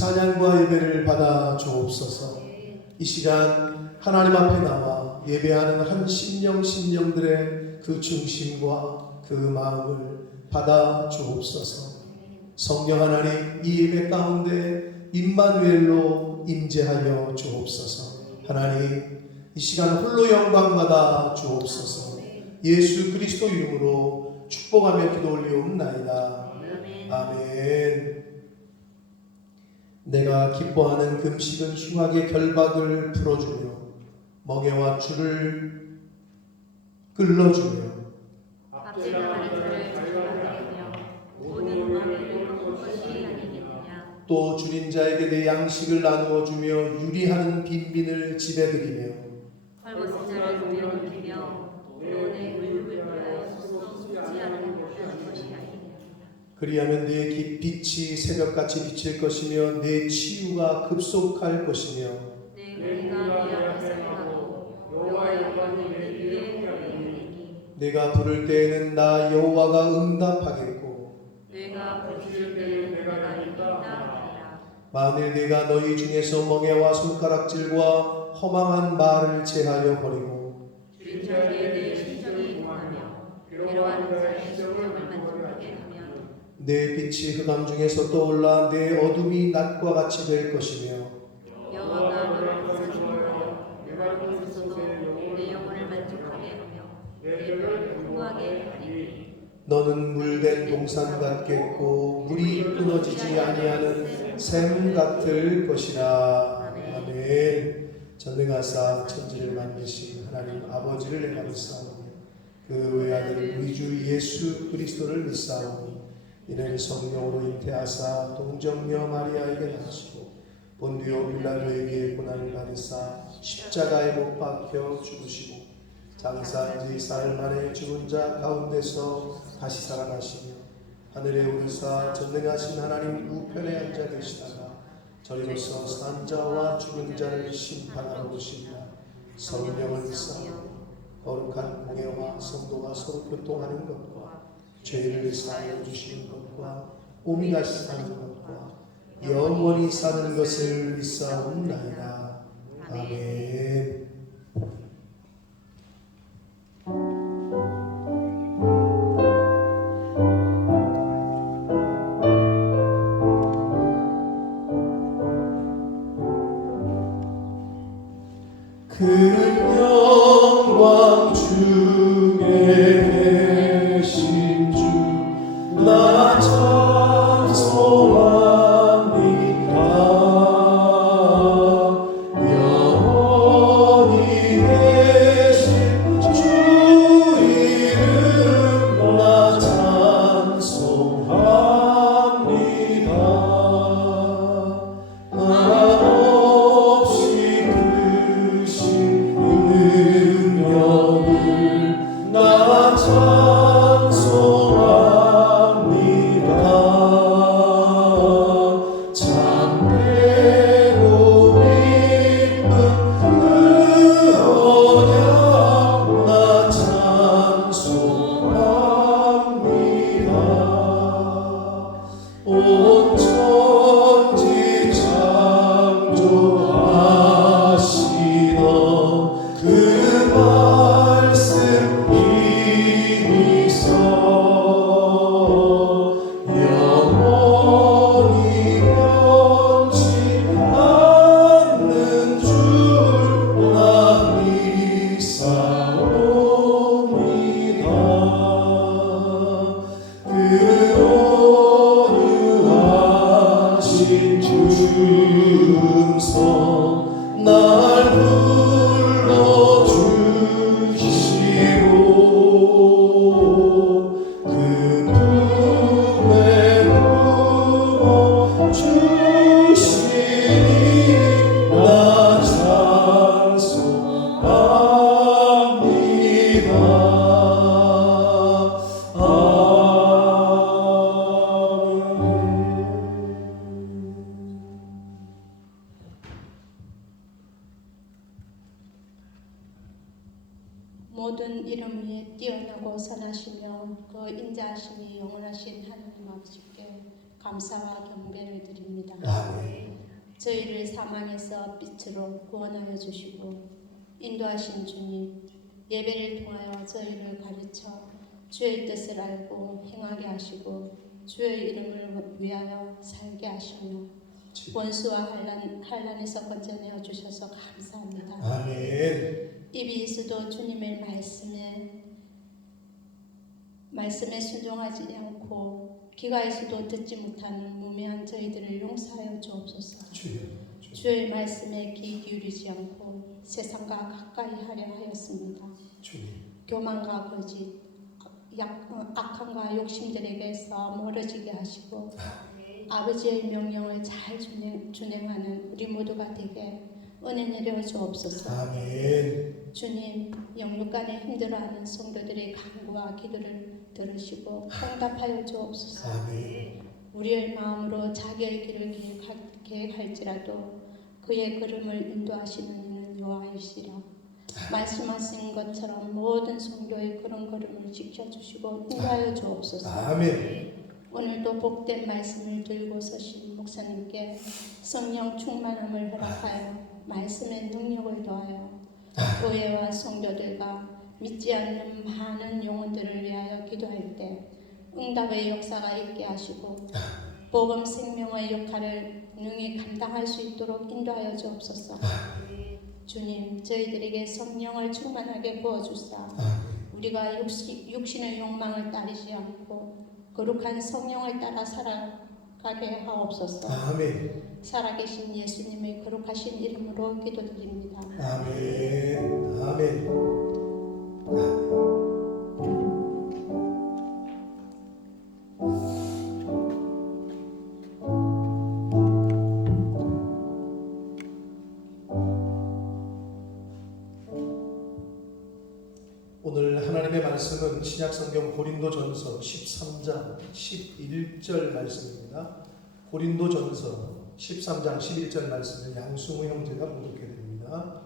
찬양과 예배를 받아 주옵소서. 이 시간 하나님 앞에 나와 예배하는 한 심령들의 그 중심과 그 마음을 받아 주옵소서. 성령 하나님, 이 예배 가운데 임마누엘로 임재하여 주옵소서. 하나님, 이 시간 홀로 영광 받아 주옵소서. 예수 그리스도 이름으로 축복하며 기도 올리옵나이다. 아멘. 내가 기뻐하는 금식은 흉악의 결박을 풀어주며 멍에와 줄을 끌어주며 압제당하는 자를 자유하게 하며 모든 마음을 볼 것이 아니겠느냐. 또 줄인 자에게 내 양식을 나누어 주며 유리하는 빈민을 지배드리며 헐벗은 자를 돌려놓기며 내 물을 위하여 숨지 않는 것이 아니냐. 그리하면 내 빛이 새벽같이 비칠 것이며 내 치유가 급속할 것이며 내 거리가 내 앞에서 행하고 여호와의 영광이 내 위에 보이리니. 내가 부를 때에는 나 여호와가 응답하겠고 내가 부르실 때에 내가 있다 하리라. 만일 내가 너희 중에서 멍에와 손가락질과 허망한 말을 제하여 버리고 줄인 자에게 내 심정이 임하며 괴로워하는 자의 심정을 만족하게 하면 내 빛이 흑암 중에서 떠올라 내 어둠이 낮과 같이 될 것이며 여호와가 너를 구원하여 메마른 곳에서도 내 영혼을 만족하게 하며 내 뼈를 풍부하게 하리니. 너는 물된 동산 같겠고 물이 끊어지지 아니하는 샘 같을 것이라. 아멘. 전능하사 천지를 만드신 하나님 아버지를 내가 믿사오니 그 외아들 우리 주 예수 그리스도를 믿사오니 이는 성령으로 잉태하사 동정녀 마리아에게 나시고 본디오 빌라도에게 고난을 받으사 십자가에 못 박혀 죽으시고 장사한 지 사흘 만에 죽은 자 가운데서 다시 살아나시며 하늘에 오르사 전능하신 하나님 우편에 앉아 계시다가 저리로서 산 자와 죽은 자를 심판하러 오신다. 성령을 믿사오니 거룩한 공예와 성도가 서로 교통하는 것과 죄를 사하여 주시는 것과 몸이 다시 사는 것과 영원히 사는 것을 믿사옵나이다. 아멘. 그 영광 중에 계신 주 나 찬송합니다. 영원히 계신 주 이름 나 찬송합니다. 한없이 크신 능력을 나 찬송합니다. 참되고 기쁜 그 언약 나 찬송합니다. 온 천지 창조하시던 그 말씀 이미서 영원히 변치 않는 줄 나 믿사옵니다. 그 온유하신 주음성 날 불러주시고 그 품에 품어주시니 나 찬송합니다. 모든 이름 위에 뛰어나고 선하시며 그 인자하심이 영원하신 하나님 아버지께 감사와 경배를 드립니다. 아멘. 저희를 사망에서 빛으로 구원하여 주시고 인도하신 주님, 예배를 통하여 저희를 가르쳐 주의 뜻을 알고 행하게 하시고 주의 이름을 위하여 살게 하시며 원수와 환난에서 건져내어 주셔서 감사합니다. 아멘. 입이 있어도 주님의 말씀에 순종하지 않고 귀가 있어도 듣지 못하는 무매한 저희들을 용서하여 주옵소서. 주의 말씀에 귀 기울이지 않고 세상과 가까이 하려 하였습니다. 교만과 거짓, 악함과 욕심들에게서 멀어지게 하시고 아버지의 명령을 잘 준행하는 우리 모두가 되게 은혜 내려 주옵소서. 아멘. 주님, 영육간에 힘들어하는 성도들의 간구와 기도를 들으시고 응답하여 주옵소서. 아멘. 우리의 마음으로 자기의 길을 계획할지라도 그의 걸음을 인도하시는 이는 여호와이시라. 말씀하신 것처럼 모든 성도의 그런 걸음을 지켜주시고 인도하여 주옵소서. 아멘. 오늘도 복된 말씀을 들고 서신 목사님께 성령 충만함을 허락하여 말씀의 능력을 더하여 교회와 성도들과 믿지 않는 많은 영혼들을 위하여 기도할 때 응답의 역사가 있게 하시고 복음 생명의 역할을 능히 감당할 수 있도록 인도하여 주옵소서. 주님, 저희들에게 성령을 충만하게 부어주사 우리가 육신의 욕망을 따르지 않고 거룩한 성령을 따라 살아가게 하옵소서. 아멘. 살아계신 예수님의 거룩하신 이름으로 기도드립니다. 아멘. 아멘. 오늘 하나님의 말씀은 신약성경 고린도전서 13장 11절 말씀입니다. 고린도전서 13장 11절 말씀을 양승우 형제가 봉독해 드립니다.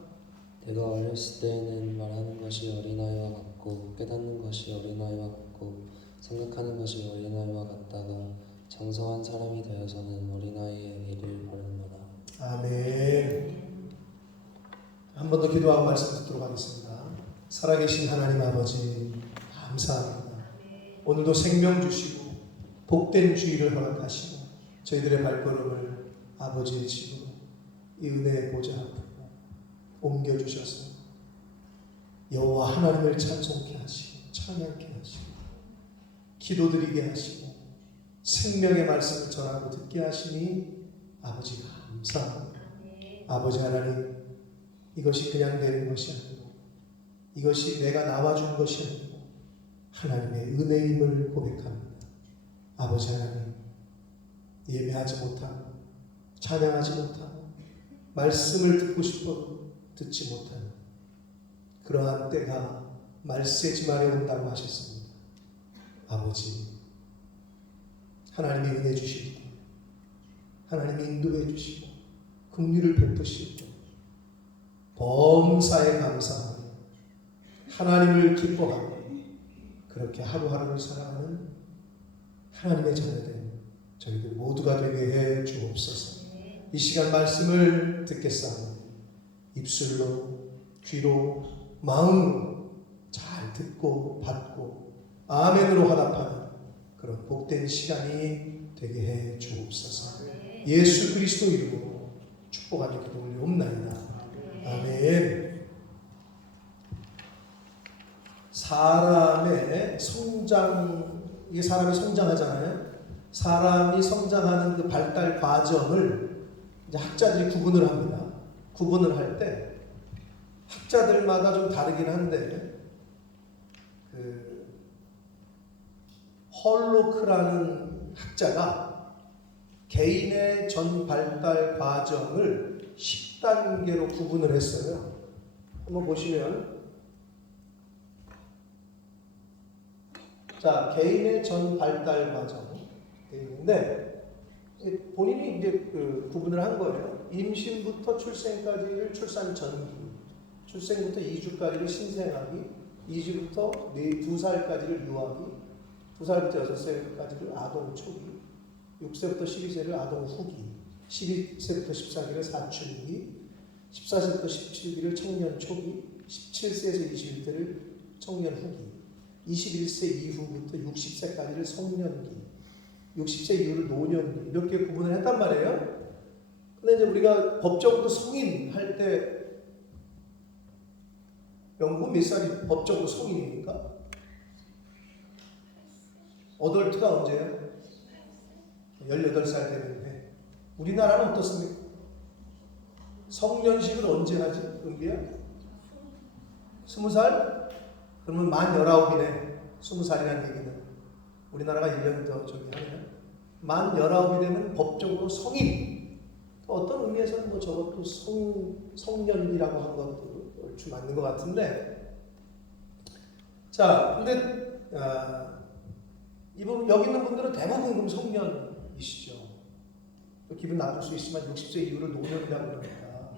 내가 어렸을 때에는 말하는 것이 어린아이와 같고 깨닫는 것이 어린아이와 같고 생각하는 것이 어린아이와 같다가 장성한 사람이 되어서는 어린아이의 일을 버렸노라. 아멘. 한 번 더 기도하고 말씀 듣도록 하겠습니다. 살아계신 하나님 아버지 감사합니다. 오늘도 생명 주시고 복된 주의를 허락하시고 저희들의 발걸음을 아버지의 집으로 이 은혜의 보좌 앞으로 옮겨주셔서 여호와 하나님을 찬송케 하시고 찬양케 하시고 기도드리게 하시고 생명의 말씀을 전하고 듣게 하시니 아버지 감사합니다. 아버지 하나님, 이것이 그냥 되는 것이 아니고 이것이 내가 나와준 것이 아니고 하나님의 은혜임을 고백합니다. 아버지 하나님, 예배하지 못하고 찬양하지 못하고 말씀을 듣고 싶어도 듣지 못하는 그러한 때가 말세지말에 온다고 하셨습니다. 아버지, 하나님의 은혜 주실 때 하나님이 인도해 주시고 긍휼을 베푸실 때 범사에 감사하며 하나님을 기뻐하며 그렇게 하루하루를 살아가는 하나님의 자녀된 저희들 모두가 되게 해 주옵소서. 이 시간 말씀을 듣겠사오니 입술로 귀로 마음으로 잘 듣고 받고 아멘으로 화답하는 그런 복된 시간이 되게 해 주옵소서. 예수 그리스도 이름으로 축복하는 기도 올리옵나이다. 아멘. 사람의 성장, 이게 사람이 성장하잖아요. 사람이 성장하는 그 발달 과정을 이제 학자들이 구분을 합니다. 구분을 할 때 학자들마다 좀 다르긴 한데 그 헐로크라는 학자가 개인의 전 발달 과정을 10단계로 구분을 했어요. 한번 보시면 자, 개인의 전 발달 과정 되어 있는데 본인이 이제 그 구분을 한 거예요. 임신부터 출생까지를 출산 전기, 출생부터 2주까지를 신생아기, 2주부터 2살까지를 유아기, 2살부터 6살까지를 아동 초기, 6세부터 12세를 아동 후기, 12세부터 14기를 사춘기, 14세부터 17기를 청년 초기, 17세에서 21세를 청년 후기, 21세 이후부터 60세까지를 성년기, 60세 이후를 노년기 이렇게 구분을 했단 말이에요. 근데 이제 우리가 법적으로 성인 할 때 영국 몇 살이 법적으로 성인입니까? 어덜트가 언제예요? 18살 되는데 우리나라는 어떻습니까? 성년식을 언제 하지? 은비야? 20살? 그러면 만 19이네. 20살이라는 얘기는 우리나라가 1년 더 저기 하네요. 만 19이 되면 법적으로 성인. 어떤 의미에서는 뭐 저것도 성년이라고 한 것도 얼추 맞는 것 같은데. 자, 근데 이분 여기 있는 분들은 대부분 그럼 성년이시죠. 기분 나쁠 수 있지만 60세 이후를 노년이라고 그럽니다.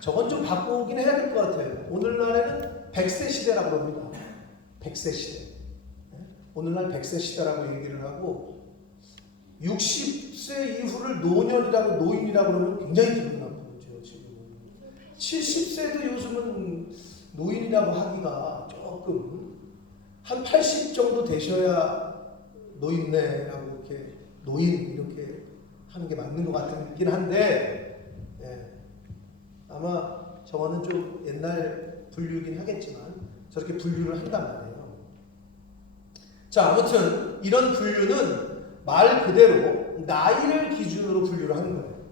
저건 좀 바꾸긴 해야 될 것 같아요. 오늘날에는 100세 시대라고 그럽니다. 100세 시대. 오늘날 100세 시대라고 얘기를 하고 60세 이후를 노년이라고 노인이라고 그러면 굉장히 기분 나쁘죠. 지금 70세도 요즘은 노인이라고 하기가 조금 한 80 정도 되셔야 노인네라고 이렇게 노인 이렇게 하는 게 맞는 것 같긴 한데 아마 저거는 좀 옛날 분류이긴 하겠지만 저렇게 분류를 한단 말이에요. 자, 아무튼 이런 분류는 말 그대로 나이를 기준으로 분류를 하는 거예요.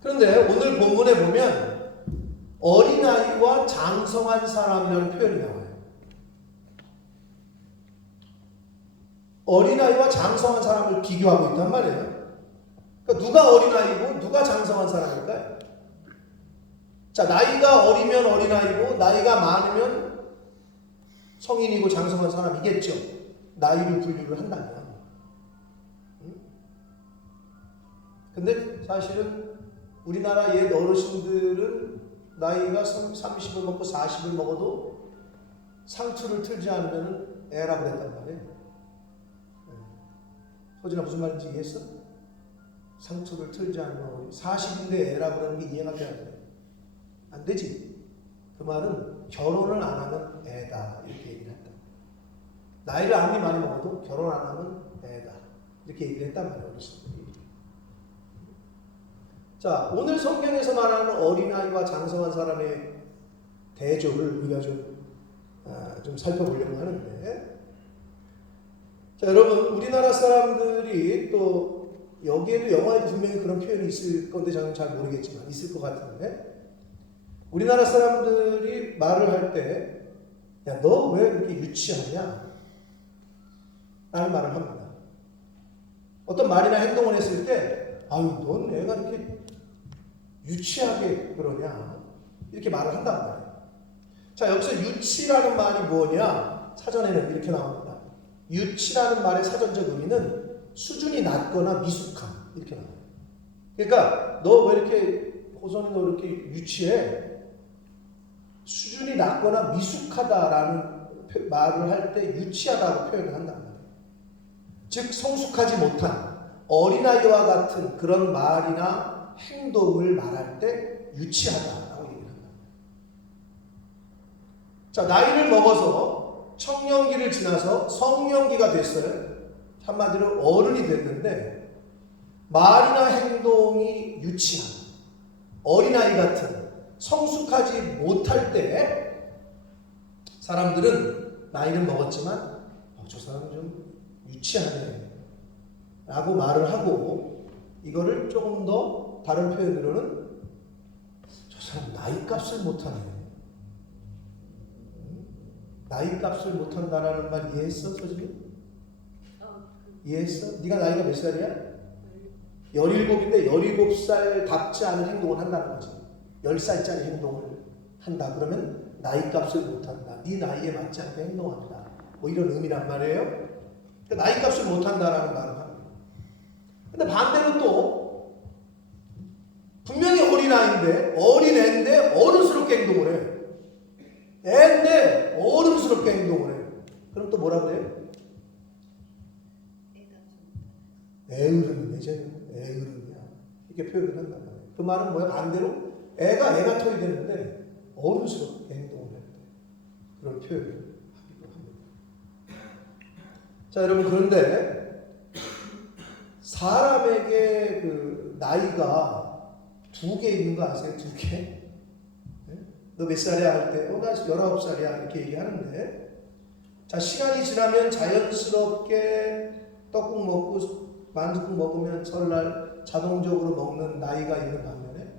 그런데 오늘 본문에 보면 어린아이와 장성한 사람이라는 표현이 나와요. 어린아이와 장성한 사람을 비교하고 있단 말이에요. 그러니까 누가 어린아이고 누가 장성한 사람일까요? 자, 나이가 어리면 어린아이고 나이가 많으면 성인이고 장성한 사람이겠죠. 나이를 분류를 한다면. 근데 사실은 우리나라 옛 어르신들은 나이가 30을 먹고 40을 먹어도 상투를 틀지 않으면 애라고 그랬단 말이에요. 소진아 무슨 말인지 이해했어? 상투를 틀지 않으면 40인데 애라고 그러는 게 이해가 돼야 돼. 안 되지. 그 말은 결혼을 안 하면 애다 이렇게 얘기를 했다. 나이를 아무리 많이 먹어도 결혼 안 하면 애다 이렇게 얘기를 했단 말이에요. 어르신들이. 자, 오늘 성경에서 말하는 어린아이와 장성한 사람의 대조를 우리가 좀 살펴보려고 하는데, 자, 여러분 우리나라 사람들이 또 여기에도 영화에도 분명히 그런 표현이 있을 건데 저는 잘 모르겠지만 있을 것 같은데, 우리나라 사람들이 말을 할 때 야, 너 왜 그렇게 유치하냐? 라는 말을 합니다. 어떤 말이나 행동을 했을 때 아유, 넌 애가 이렇게 유치하게 그러냐? 이렇게 말을 한단 말이에요. 자, 여기서 유치라는 말이 뭐냐? 사전에는 이렇게 나옵니다. 유치라는 말의 사전적 의미는 수준이 낮거나 미숙함 이렇게 나와요. 그러니까 너 왜 이렇게 호선이 너 이렇게 유치해? 수준이 낮거나 미숙하다라는 말을 할 때 유치하다고 표현을 한단 말이에요. 즉 성숙하지 못한 어린아이와 같은 그런 말이나 행동을 말할 때 유치하다라고 얘기를 한다. 자, 나이를 먹어서 청년기를 지나서 성년기가 됐어요. 한마디로 어른이 됐는데 말이나 행동이 유치한 어린아이 같은 성숙하지 못할 때 사람들은 나이는 먹었지만 저 사람은 좀 유치하네 라고 말을 하고, 이거를 조금 더 다른 표현으로는 저 사람 나이값을 못하네, 나이값을 못한다라는 말 이해했어? 서진이? 이해했어? 네가 나이가 몇 살이야? 17인데 17살답지 않은 행동을 한다는 거지. 10살짜리 행동을 한다 그러면 나이값을 못한다, 네 나이에 맞지 않게 행동한다, 뭐 이런 의미란 말이에요. 그러니까 나이값을 못한다라는 말을 합니다. 근데 반대로 또 분명히 어린애인데 어른스럽게 행동을 해. 애인데 어른스럽게 행동을 해. 그럼 또 뭐라 그래요? 애어른이네. 쟤는 애어른이야. 이렇게 표현을 한단 말이에요. 그 말은 뭐야? 반대로 애가 터이 되는데 어른스럽게 행동을 할 때 그런 표현을 하기도 합니다. 자, 여러분, 그런데 사람에게 그 나이가 2개 있는 거 아세요? 2개? 너 몇 살이야? 할 때, 나 19살이야. 이렇게 얘기하는데, 자, 시간이 지나면 자연스럽게 떡국 먹고 만둣국 먹으면 설날 자동적으로 먹는 나이가 있는 반면에,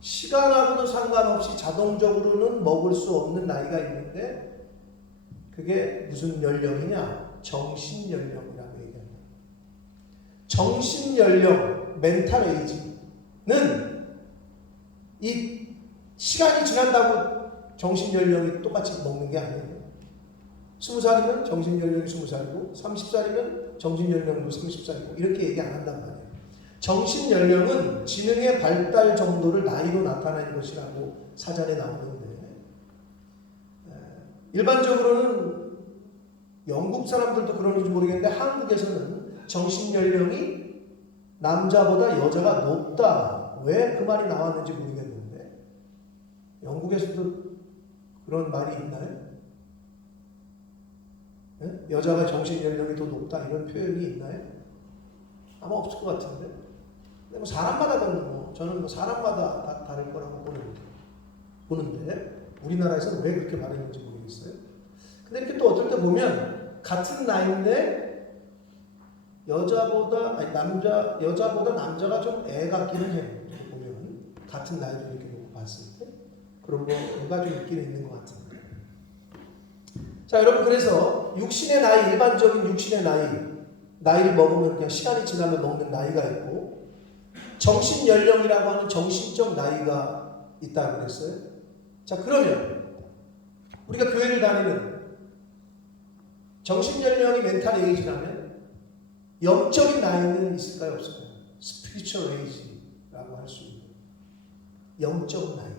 시간하고는 상관없이 자동적으로는 먹을 수 없는 나이가 있는데, 그게 무슨 연령이냐? 정신연령이라고 얘기합니다. 정신연령, 멘탈 에이지는 이 시간이 지난다고 정신연령이 똑같이 먹는 게 아니에요. 20살이면 정신연령이 20살이고 30살이면 정신연령도 30살이고 이렇게 얘기 안 한단 말이에요. 정신연령은 지능의 발달 정도를 나이로 나타내는 것이라고 사전에 나오는데, 일반적으로는 영국 사람들도 그런지 모르겠는데 한국에서는 정신연령이 남자보다 여자가 높다. 왜 그 말이 나왔는지 모르겠는데 영국에서도 그런 말이 있나요? 네? 여자가 정신연령이 더 높다 이런 표현이 있나요? 아마 없을 것 같은데. 근데 뭐 사람마다 저는 뭐 사람마다 다 다를 거라고 보는데 우리나라에서는 왜 그렇게 말했는지 모르겠어요. 근데 이렇게 또 어떨 때 보면 같은 나이인데 여자보다 남자가 좀 애 같기는 해요. 보면 같은 나이를 이렇게 놓고 봤을 때 그런 뭐가 좀 있긴 있는 것 같은데. 자, 여러분, 그래서 육신의 나이, 일반적인 육신의 나이를 먹으면 그냥 시간이 지나면 먹는 나이가 있고, 정신 연령이라고 하는 정신적 나이가 있다고 그랬어요. 자, 그러면 우리가 교회를 다니는 정신 연령이 멘탈 에이지라면 영적인 나이는 있을까요, 없을까요? 스피리추얼 에이지라고 할 수 있는 영적 나이.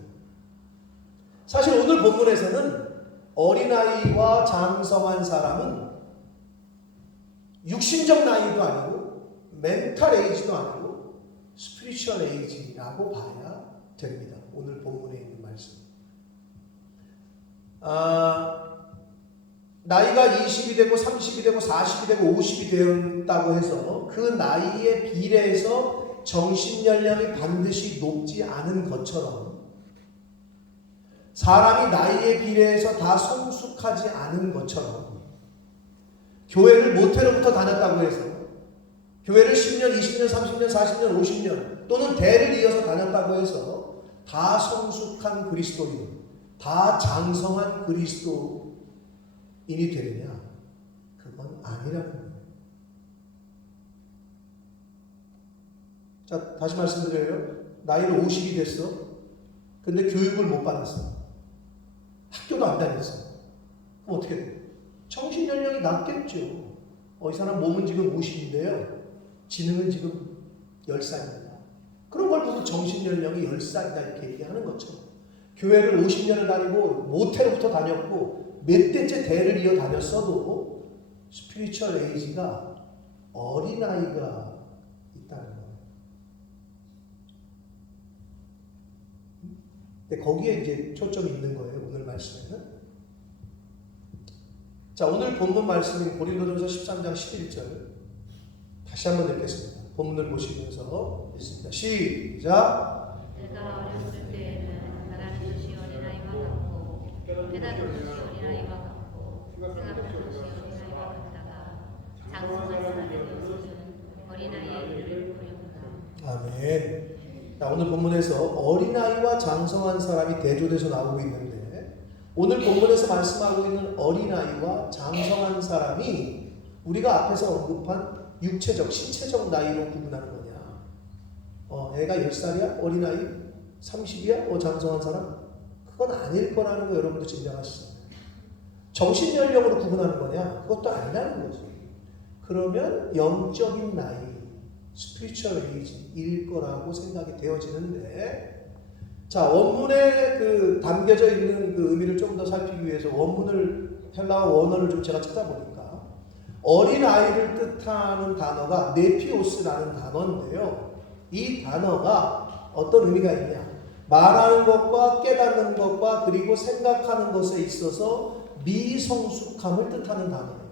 사실 오늘 본문에서는 어린아이와 장성한 사람은 육신적 나이도 아니고 멘탈 에이지도 아니고 스피리추얼 에이지라고 봐야 됩니다. 오늘 본문에 있는 말씀. 나이가 20이 되고 30이 되고 40이 되고 50이 되었다고 해서 그 나이에 비례해서 정신연령이 반드시 높지 않은 것처럼 사람이 나이에 비례해서 다 성숙하지 않은 것처럼 교회를 모태로부터 다녔다고 해서 교회를 10년, 20년, 30년, 40년, 50년 또는 대를 이어서 다녔다고 해서 다 성숙한 그리스도인, 다 장성한 그리스도인이 되느냐? 그건 아니라는 거예요. 자, 다시 말씀드려요. 나이를 50이 됐어. 근데 교육을 못 받았어. 학교도 안 다녔어. 그럼 어떻게 돼? 정신연령이 낮겠죠. 이 사람 몸은 지금 50인데요. 지능은 지금 10살입니다. 그런 걸 보고 정신연령이 10살이다 이렇게 얘기하는 것처럼 교회를 50년을 다니고 모태로부터 다녔고 몇 대째 대를 이어 다녔어도 스피리추얼 에이지가 어린아이가 있다는 거예요. 근데 거기에 이제 초점이 있는 거예요. 오늘 말씀에는. 자, 오늘 본문 말씀인 고린도전서 13장 11절 다시 한번 읽겠습니다. 본문을 보시면서 읽습니다. 시작. 내가 어렸을 때에는 말하는 것이 어린아이와 같고 깨닫는 것이 어린아이와 같고 생각하는 것이 어린아이와 같다가 장성한 사람이 되어서는 어린아이의 일을 보려구나. 아멘. 자, 오늘 본문에서 어린아이와 장성한 사람이 대조돼서 나오고 있는데 오늘 본문에서 말씀하고 있는 어린아이와 장성한 사람이 우리가 앞에서 언급한 육체적, 신체적 나이로 구분하는 거냐? 애가 10살이야? 어린아이? 30이야? 장성한 사람? 그건 아닐 거라는 거 여러분도 짐작하시죠. 정신연령으로 구분하는 거냐? 그것도 아니라는 거죠. 그러면 영적인 나이, 스피리추얼 에이지일 거라고 생각이 되어지는데, 자, 원문에 그 담겨져 있는 그 의미를 좀 더 살피기 위해서 원문을, 헬라어 원어를 좀 제가 찾아보니까 어린아이를 뜻하는 단어가 네피오스라는 단어인데요. 이 단어가 어떤 의미가 있냐? 말하는 것과 깨닫는 것과 그리고 생각하는 것에 있어서 미성숙함을 뜻하는 단어예요.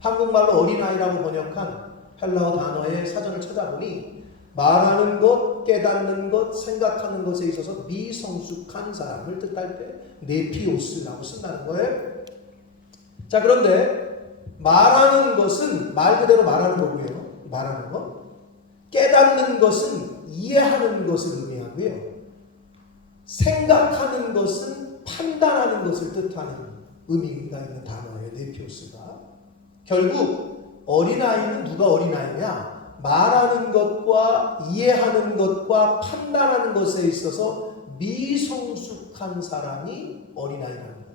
한국말로 어린아이라고 번역한 헬라어 단어의 사전을 찾아보니 말하는 것, 깨닫는 것, 생각하는 것에 있어서 미성숙한 사람을 뜻할 때 네피오스라고 쓴다는 거예요. 자, 그런데 말하는 것은 말 그대로 말하는 거고요. 말하는 것. 깨닫는 것은 이해하는 것을 의미하고요. 생각하는 것은 판단하는 것을 뜻하는 의미가 있는 단어예요. 네피오스가. 결국 어린아이는 누가 어린아이냐? 말하는 것과 이해하는 것과 판단하는 것에 있어서 미성숙한 사람이 어린아이라는 거예요.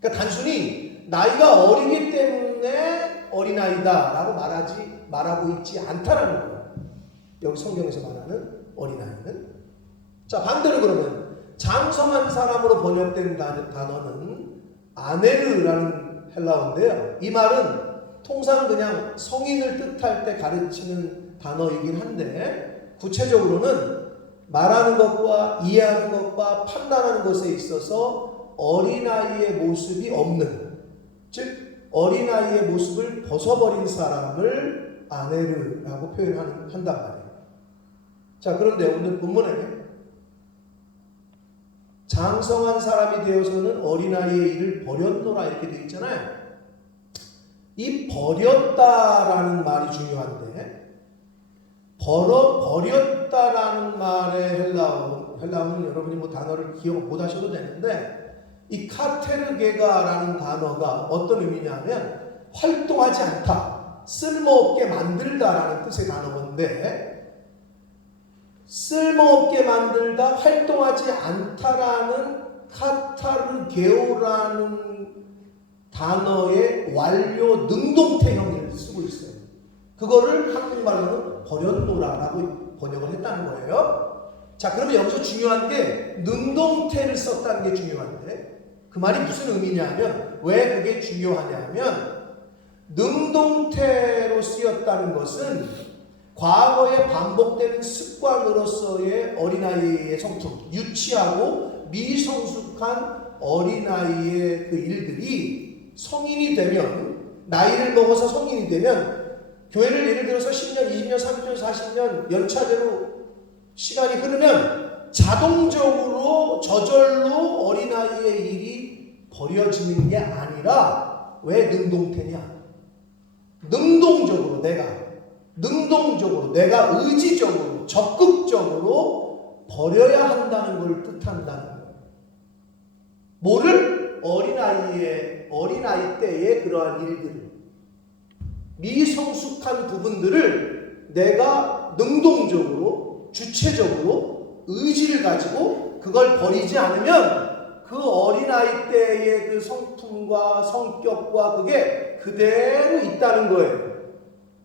그러니까 단순히 나이가 어리기 때문에 어린아이다라고 말하고 있지 않다라는 거예요. 여기 성경에서 말하는 어린아이는. 자, 반대로 그러면 장성한 사람으로 번역된 단어는 아네르라는 헬라어인데요. 이 말은 통상 그냥 성인을 뜻할 때 가르치는 단어이긴 한데 구체적으로는 말하는 것과 이해하는 것과 판단하는 것에 있어서 어린아이의 모습이 없는, 즉 어린아이의 모습을 벗어버린 사람을 아네르라고 한단 말이에요. 자, 그런데 오늘 본문에 장성한 사람이 되어서는 어린아이의 일을 버렸노라 이렇게 되어 있잖아요. 이 버렸다라는 말이 중요한데 버렸다라는 말의 헬라어는 여러분이 뭐 단어를 기억 못 하셔도 되는데 이 카테르게가라는 단어가 어떤 의미냐면 활동하지 않다, 쓸모없게 만들다라는 뜻의 단어인데 쓸모없게 만들다, 활동하지 않다라는 카타르게오라는 단어의 완료 능동태형을 쓰고 있어요. 그거를 한국말로는 버렸노라라고 번역을 했다는 거예요. 자, 그러면 여기서 중요한 게 능동태를 썼다는 게 중요한데 그 말이 무슨 의미냐면 왜 그게 중요하냐면 능동태로 쓰였다는 것은 과거에 반복되는 습관으로서의 어린아이의 성품, 유치하고 미성숙한 어린아이의 그 일들이 성인이 되면, 나이를 먹어서 성인이 되면 교회를 예를 들어서 10년, 20년, 30년, 40년 연차대로 시간이 흐르면 자동적으로 저절로 어린아이의 일이 버려지는 게 아니라 왜 능동태냐? 능동적으로 내가 의지적으로 적극적으로 버려야 한다는 걸 뜻한다는 거예요. 뭐를? 어린아이 때의 그러한 일들을, 미성숙한 부분들을 내가 능동적으로 주체적으로 의지를 가지고 그걸 버리지 않으면 그 어린아이 때의 그 성품과 성격과 그게 그대로 있다는 거예요.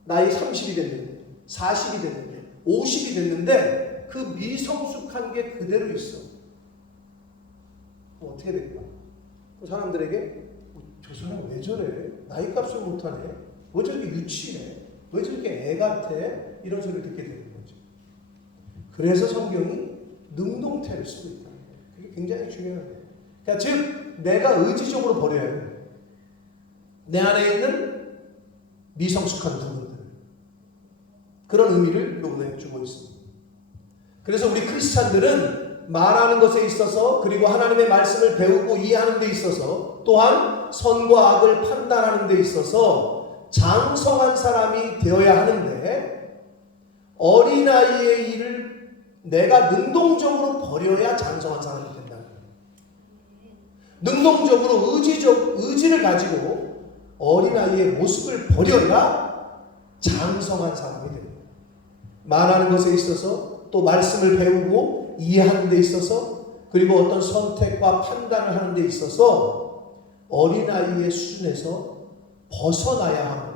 나이 30이 됐는데 40이 됐는데 50이 됐는데 그 미성숙한 게 그대로 있어. 어떻게 될까? 그 사람들에게 저 사람 왜 저래? 나이값을 못하네? 왜 저렇게 유치해? 왜 저렇게 애 같아? 이런 소리를 듣게 되는 거죠. 그래서 성경이 능동태를 쓰고 있다. 그게 굉장히 중요한 거예요. 그러니까 즉 내가 의지적으로 버려야 해요. 내 안에 있는 미성숙한 부분들. 그런 의미를 요구해 주고 있습니다. 그래서 우리 크리스찬들은 말하는 것에 있어서 그리고 하나님의 말씀을 배우고 이해하는 데 있어서 또한 선과 악을 판단하는 데 있어서 장성한 사람이 되어야 하는데 어린아이의 일을 내가 능동적으로 버려야 장성한 사람이 된다는 거예요. 능동적으로 의지를 가지고 어린아이의 모습을 버려야 장성한 사람이 됩니다. 말하는 것에 있어서 또 말씀을 배우고 이해하는 데 있어서 그리고 어떤 선택과 판단을 하는 데 있어서 어린아이의 수준에서 벗어나야 함을,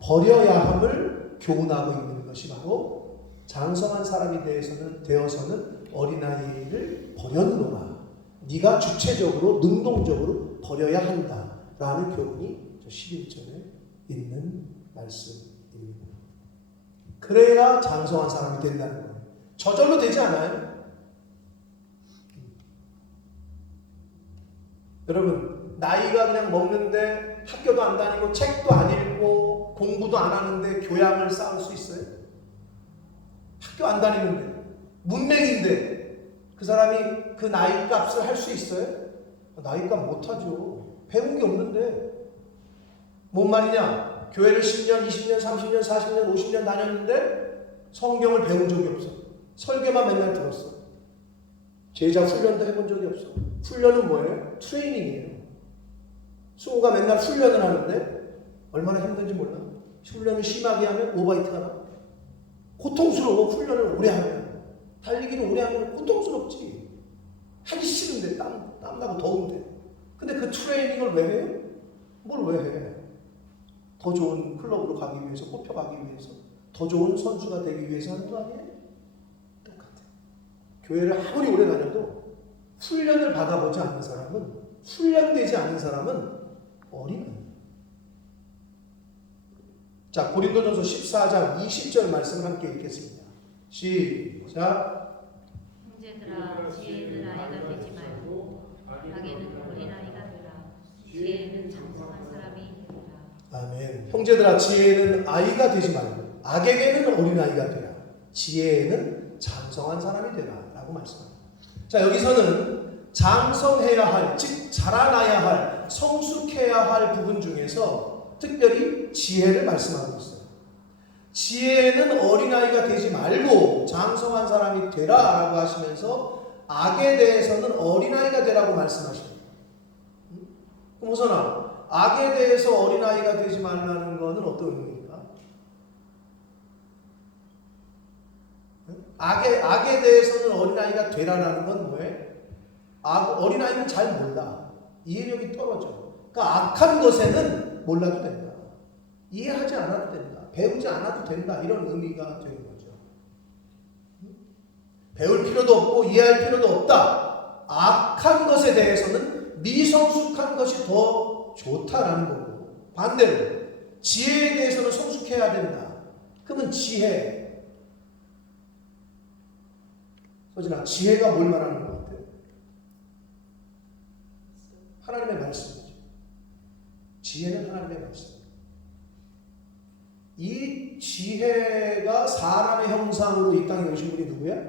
버려야 함을 교훈하고 있는 것이 바로 장성한 사람이 되어서는 어린아이를 버렸노라. 네가 주체적으로 능동적으로 버려야 한다라는 교훈이 11절에 있는 말씀입니다. 그래야 장성한 사람이 된다는 거예요. 저절로 되지 않아요? 여러분, 나이가 그냥 먹는데 학교도 안 다니고 책도 안 읽고 공부도 안 하는데 교양을 쌓을 수 있어요? 학교 안 다니는데 문맹인데 그 사람이 그 나이 값을 할 수 있어요? 나이 값 못하죠. 배운 게 없는데. 뭔 말이냐? 교회를 10년, 20년, 30년, 40년, 50년 다녔는데 성경을 배운 적이 없어. 설교만 맨날 들었어. 제자 훈련도 해본 적이 없어. 훈련은 뭐예요? 트레이닝이에요. 수호가 맨날 훈련을 하는데 얼마나 힘든지 몰라. 훈련을 심하게 하면 오버히트가 나. 고통스러워. 훈련을 오래 하면. 달리기를 오래 하면 고통스럽지. 하기 싫은데 땀나고 더운데. 근데 그 트레이닝을 왜 해요? 뭘 왜 해? 더 좋은 클럽으로 가기 위해서, 뽑혀가기 위해서, 더 좋은 선수가 되기 위해서 하는 거 아니에요? 똑같아. 교회를 아무리 오래 다녀도 훈련을 받아보지 않는 사람은, 훈련되지 않은 사람은 어린아이. 자, 고린도전서 14장 20절 말씀 함께 읽겠습니다. 시작. 형제들아, 지혜는 아이가 되지 말고 악에는 어린아이가 되라. 지혜는 장성한 사람이 되라. 아멘. 형제들아, 지혜는 아이가 되지 말고 악에게는 어린아이가 되라. 지혜에는 장성한 사람이 되라. 라고 말씀합니다. 자, 여기서는 장성해야 할, 즉 자라나야 할, 성숙해야 할 부분 중에서 특별히 지혜를 말씀하고 있어요. 지혜는 어린아이가 되지 말고 장성한 사람이 되라 라고 하시면서 악에 대해서는 어린아이가 되라고 말씀하십니다. 그럼 우선아, 악에 대해서 어린아이가 되지 말라는 것은 어떤 의미입니까? 악에 대해서는 어린아이가 되라는 건 뭐예요? 어린아이는 잘 몰라. 이해력이 떨어져. 그러니까 악한 것에는 몰라도 된다. 이해하지 않아도 된다. 배우지 않아도 된다. 이런 의미가 되는 거죠. 배울 필요도 없고 이해할 필요도 없다. 악한 것에 대해서는 미성숙한 것이 더 좋다라는 거고, 반대로 지혜에 대해서는 성숙해야 된다. 그러면 지혜. 서진아, 지혜가 뭘 말하는 것 같아요? 하나님의 말씀이죠. 지혜는 하나님의 말씀. 이 지혜가 사람의 형상으로 이 땅에 오신 분이 누구야?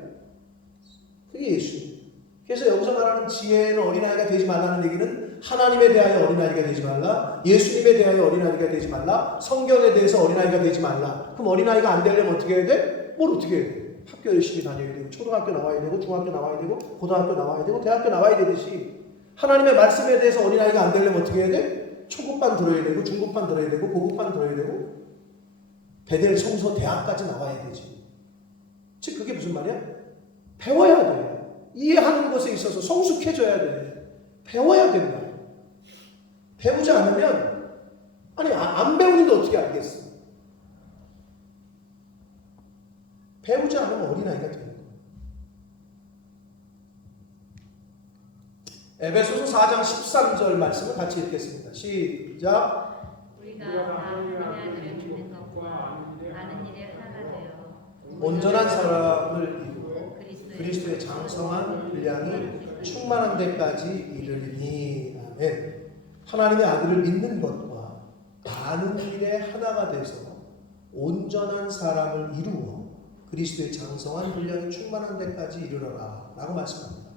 그게 예수님. 그래서 여기서 말하는 지혜는 어린아이가 되지 말라는 얘기는 하나님에 대하여 어린아이가 되지 말라, 예수님에 대하여 어린아이가 되지 말라, 성경에 대해서 어린아이가 되지 말라. 그럼 어린아이가 안 되려면 어떻게 해야 돼? 뭘 어떻게 해야 돼? 학교 열심히 다녀야 되고, 초등학교 나와야 되고, 중학교 나와야 되고, 고등학교 나와야 되고, 대학교 나와야 되듯이 하나님의 말씀에 대해서 어린아이가 안 되려면 어떻게 해야 돼? 초급반 들어야 되고, 중급반 들어야 되고, 고급반 들어야 되고, 베델 성서 대학까지 나와야 되지. 즉 그게 무슨 말이야? 배워야 돼. 이해하는 것에 있어서 성숙해져야 돼. 배워야 된다. 배우지 않으면, 아니 안 배우는데 어떻게 알겠어? 배우지 않으면 어린아이가 되는 거야. 에베소서 4장 13절 말씀을 같이 읽겠습니다. 시작. 우리가 다 하나님을 믿는 것과 아는 일에 하나가 되어 온전한 사람을 이루고 그리스도의 장성한 분량이 충만한 데까지 이르리니. 아멘. 하나님의 아들을 믿는 것과 아는 일에 하나가 돼서 온전한 사람을 이루어 그리스도의 장성한 분량이 충만한 데까지 이르러라 라고 말씀합니다.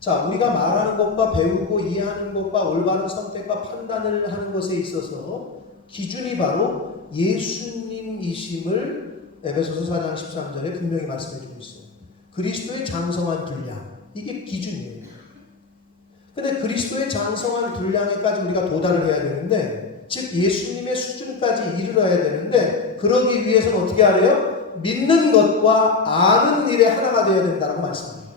자, 우리가 말하는 것과 배우고 이해하는 것과 올바른 선택과 판단을 하는 것에 있어서 기준이 바로 예수님이심을 에베소서 4장 13절에 분명히 말씀해 주고 있어요. 그리스도의 장성한 분량, 이게 기준이에요. 근데 그리스도의 장성한 분량에까지 우리가 도달을 해야 되는데, 즉 예수님의 수준까지 이르러야 되는데, 그러기 위해서는 어떻게 하래요? 믿는 것과 아는 일에 하나가 되어야 된다고 말씀합니다.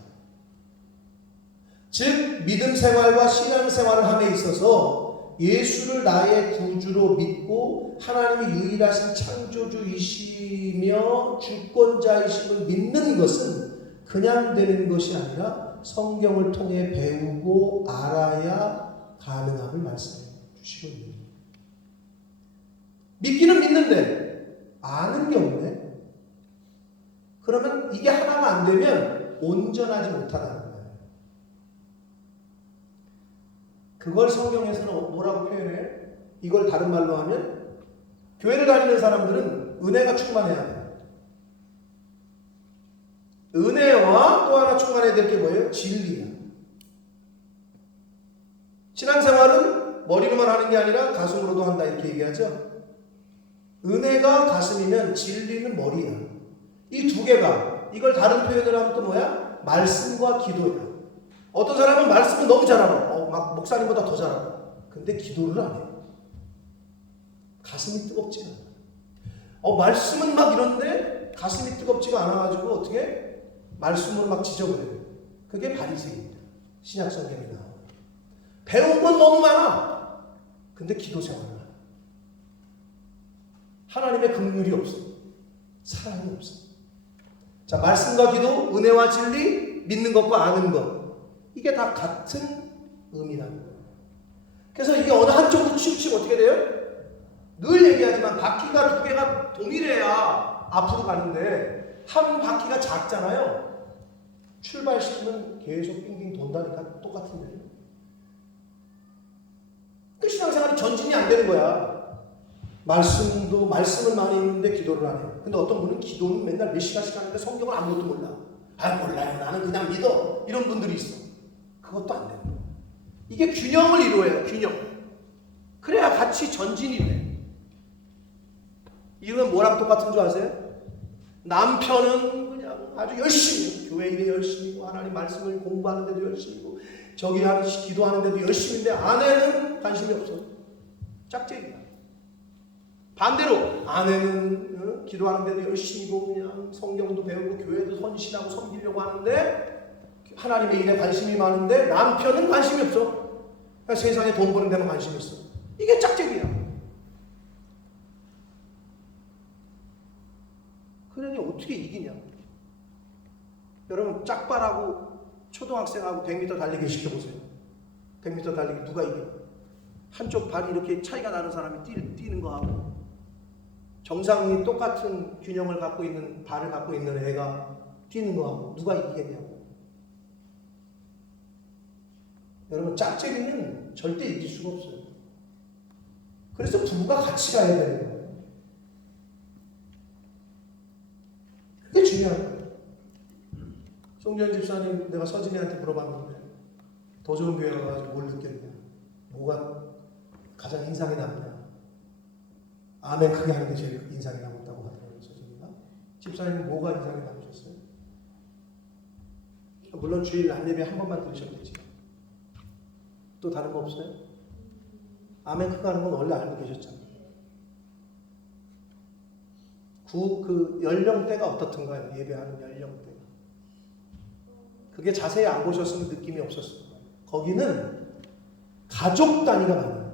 즉 믿음 생활과 신앙 생활을 함에 있어서 예수를 나의 구주로 믿고 하나님이 유일하신 창조주이시며 주권자이심을 믿는 것은 그냥 되는 것이 아니라 성경을 통해 배우고 알아야 가능함을 말씀해 주시고 있습니다. 믿기는 믿는데 아는 게 없네. 그러면 이게 하나가 안 되면 온전하지 못하다는 거예요. 그걸 성경에서는 뭐라고 표현해요? 이걸 다른 말로 하면 교회를 다니는 사람들은 은혜가 충만해야 돼요. 은혜와 또 하나 충만해야 될 게 뭐예요? 진리야. 신앙생활은 머리로만 하는 게 아니라 가슴으로도 한다 이렇게 얘기하죠. 은혜가 가슴이면 진리는 머리야. 이 두 개가 이걸 다른 표현을 하면 또 뭐야? 말씀과 기도야. 어떤 사람은 말씀은 너무 잘 알아. 막 목사님보다 더 잘 알아. 근데 기도를 안 해. 가슴이 뜨겁지가 않아. 말씀은 막 이런데 가슴이 뜨겁지가 않아가지고 어떻게 말씀으로 막 지적을 해요. 그게 바리새인이다. 신약 성경에 나와. 배운 건 너무 많아. 근데 기도 생활을 안 해. 하나님의 긍휼이 없어. 사랑이 없어. 자, 말씀과 기도, 은혜와 진리, 믿는 것과 아는 것. 이게 다 같은 의미라는 거예요. 그래서 이게 어느 한쪽으로 치우치면 어떻게 돼요? 늘 얘기하지만 바퀴가 두 개가 동일해야 앞으로 가는데 한 바퀴가 작잖아요. 출발시키면 계속 빙빙 돈다니까 똑같은데. 그 신앙생활이 전진이 안 되는 거야. 말씀은 많이 있는데 기도를 안 해요. 근데 어떤 분은 기도는 맨날 몇 시간씩 하는데 성경을 아무것도 몰라. 몰라요. 나는 그냥 믿어. 이런 분들이 있어. 그것도 안 돼요. 이게 균형을 이루어야 균형. 그래야 같이 전진이 돼. 이건 뭐랑 똑같은 줄 아세요? 남편은 그냥 아주 열심히 교회 일에 열심히고 하나님 말씀을 공부하는데도 열심히고 저기 기도하는데도 열심인데 아내는 관심이 없어. 짝짝이야. 반대로 아내는 기도하는데도 열심히고 그냥 성경도 배우고 교회도 헌신하고 섬기려고 하는데 하나님의 일에 관심이 많은데 남편은 관심이 없어. 그러니까 세상에 돈 버는 데만 관심이 있어. 이게 짝짝이야. 그러니 어떻게 이기냐? 여러분 짝발하고 초등학생하고 100m 달리기 시켜보세요. 100m 달리기 누가 이겨? 한쪽 발이 이렇게 차이가 나는 사람이 뛰는 거하고 정상이 똑같은 균형을 갖고 있는 발을 갖고 있는 애가 뛰는 거하고 누가 이기겠냐고. 여러분 짝짝이는 절대 이길 수가 없어요. 그래서 부부가 같이 가야 되는 거예요. 그게 중요한 거예요. 송전 집사님 내가 서진이한테 물어봤는데 더 좋은 교회 가가지고 뭘 느꼈냐? 뭐가 가장 인상이 남냐? 아멘 크게 하는 게 제일 인상이 남았다고 하더라고요. 서진이가. 집사님 뭐가 인상이 남으셨어요? 물론 주일 안예배 한 번만 들으셔도 되지. 또 다른 거 없어요? 아멘 크게 하는 건 원래 알고 계셨잖아요. 그 연령대가 어떻던가요? 예배하는 연령대가. 그게 자세히 안 보셨으면 느낌이 없었을 거예요. 거기는 가족 단위가 많아요.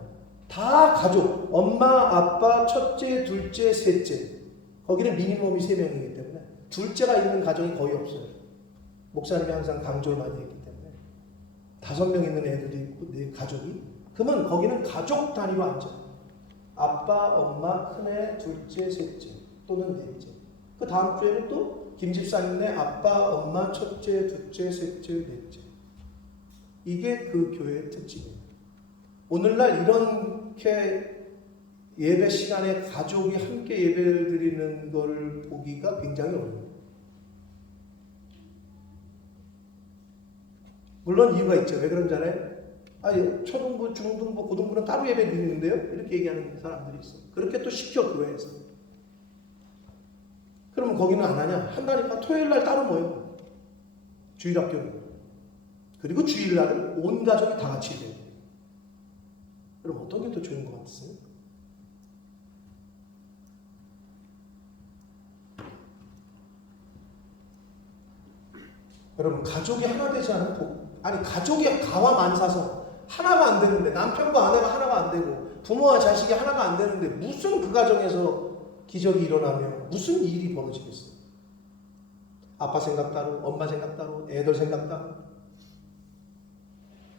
다 가족. 엄마, 아빠, 첫째, 둘째, 셋째. 거기는 미니멈이 3명이기 때문에 둘째가 있는 가정이 거의 없어요. 목사님이 항상 강조를 많이 했기 때문에 5명 있는 애들도 있고 내 가족이. 그러면 거기는 가족 단위로 앉아요. 아빠, 엄마, 큰애, 둘째, 셋째 또는 넷째. 그 다음 주에는 또 김집사님네 아빠, 엄마, 첫째, 둘째, 셋째, 넷째. 이게 그 교회의 특징이에요. 오늘날 이렇게 예배 시간에 가족이 함께 예배를 드리는 걸 보기가 굉장히 어려워요. 물론 이유가 있죠. 왜 그런지 알아요? 초등부, 중등부, 고등부는 따로 예배 드리는데요? 이렇게 얘기하는 사람들이 있어요. 그렇게 또 시켜, 교회에서. 그러면 거기는 안 하냐? 한다니까 토요일날 따로 모여. 주일학교는. 그리고 주일날은 온 가족이 다 같이 예배. 그럼 어떤 게 더 좋은 것 같으세요? 여러분 가족이 하나 되지 않고 가족이 가와 만사서 하나가 안 되는데 남편과 아내가 하나가 안 되고 부모와 자식이 하나가 안 되는데 무슨 그 가정에서 기적이 일어나면 무슨 일이 벌어지겠어요? 아빠 생각 따로, 엄마 생각 따로, 애들 생각 따로.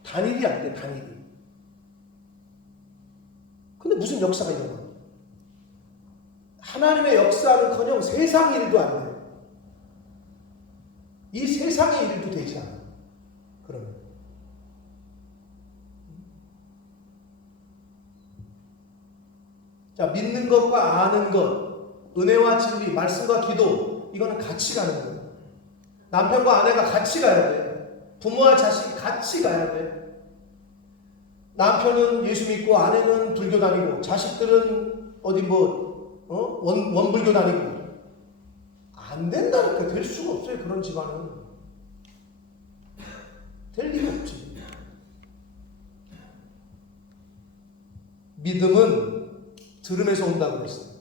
단일이 안 돼, 단일이. 근데 무슨 역사가 일어나? 하나님의 역사는커녕 세상 일도 안 돼요. 이 세상의 일도 되지 않아. 그러면 자, 믿는 것과 아는 것, 은혜와 진리, 말씀과 기도, 이거는 같이 가는 거예요. 남편과 아내가 같이 가야 돼. 부모와 자식이 같이 가야 돼. 남편은 예수 믿고 아내는 불교 다니고 자식들은 어디 원불교 다니고 안 된다니까. 될 수가 없어요. 그런 집안은 될 리가 없지. 믿음은 들음에서 온다고 그랬어요.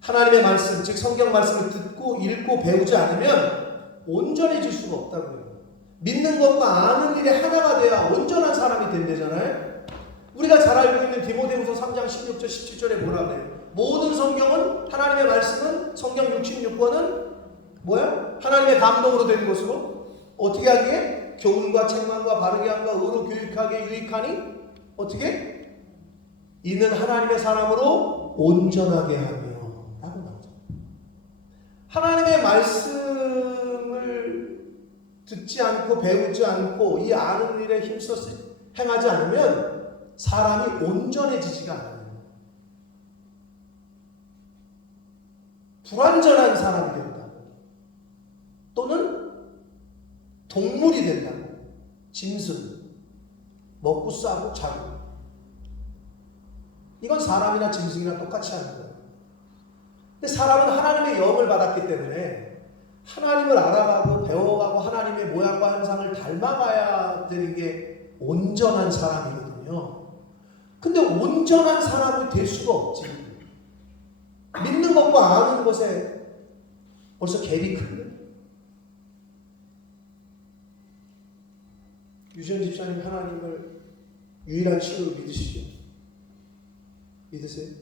하나님의 말씀, 즉 성경 말씀을 듣고 읽고 배우지 않으면 온전해질 수가 없다고요. 믿는 것과 아는 일이 하나가 돼야 온전한 사람이 된대잖아요. 우리가 잘 알고 있는 디모데후서 3장 16절 17절에 뭐라 그래요? 모든 성경은, 하나님의 말씀은, 성경 66권은 뭐야? 하나님의 감동으로 된 것으로 어떻게 하기에? 교훈과 책망과 바르게 함과 의로 교육하게 유익하니 어떻게? 이는 하나님의 사람으로 온전하게 하며 라고 나오죠. 하나님의 말씀을 듣지 않고 배우지 않고 이 아는 일에 힘써서 행하지 않으면 사람이 온전해지지가 않아요. 불완전한 사람이 된다. 또는 동물이 된다. 짐승. 먹고 싸고 자고. 이건 사람이나 짐승이나 똑같이 하는 거예요. 근데 사람은 하나님의 영을 받았기 때문에 하나님을 알아가고 배워가고 하나님의 모양과 형상을 닮아가야 되는 게 온전한 사람이거든요. 근데 온전한 사람이 될 수가 없지. 믿는 것과 아는 것에 벌써 갭이 큰데. 유지현 집사님 하나님을 유일한 신으로 믿으시죠? 믿으세요?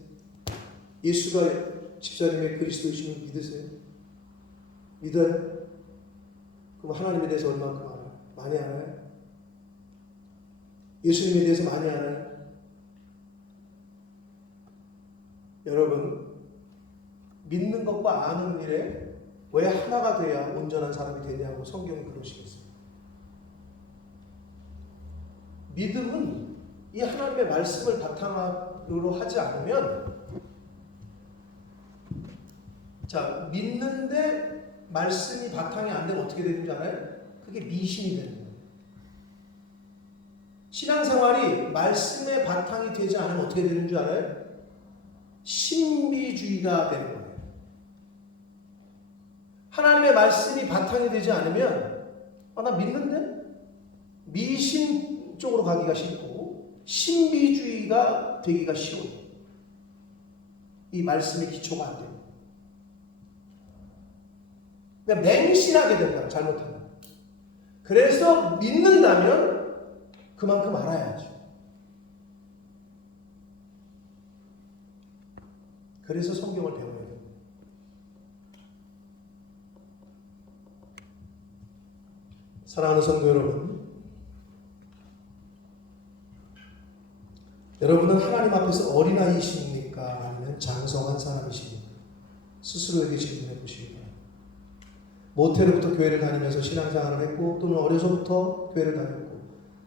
예수가 집사님의 그리스도이심을 믿으세요? 믿어요? 그럼 하나님에 대해서 얼마큼 알아요? 많이 알아요? 예수님에 대해서 많이 알아요? 여러분, 믿는 것과 아는 일에 왜 하나가 돼야 온전한 사람이 되냐고 성경이 그러시겠어요. 믿음은 이 하나님의 말씀을 바탕으로 하지 않으면, 자, 믿는데 말씀이 바탕이 안 되면 어떻게 되는 줄 알아요? 그게 미신이 되는 거예요. 신앙생활이 말씀의 바탕이 되지 않으면 어떻게 되는 줄 알아요? 신비주의가 되는 거예요. 하나님의 말씀이 바탕이 되지 않으면 나 믿는데? 미신 쪽으로 가기가 쉽고 신비주의가 되기가 쉬워요. 이 말씀의 기초가 안 돼요. 그냥 맹신하게 된다. 잘못하면. 그래서 믿는다면 그만큼 알아야죠. 그래서 성경을 배워야 돼요. 사랑하는 성도 여러분, 여러분은 하나님 앞에서 어린아이이십니까? 아니면 장성한 사람이십니까? 스스로에게 질문해 보시기 바랍니다. 모태로부터 교회를 다니면서 신앙생활을 했고, 또는 어려서부터 교회를 다녔고,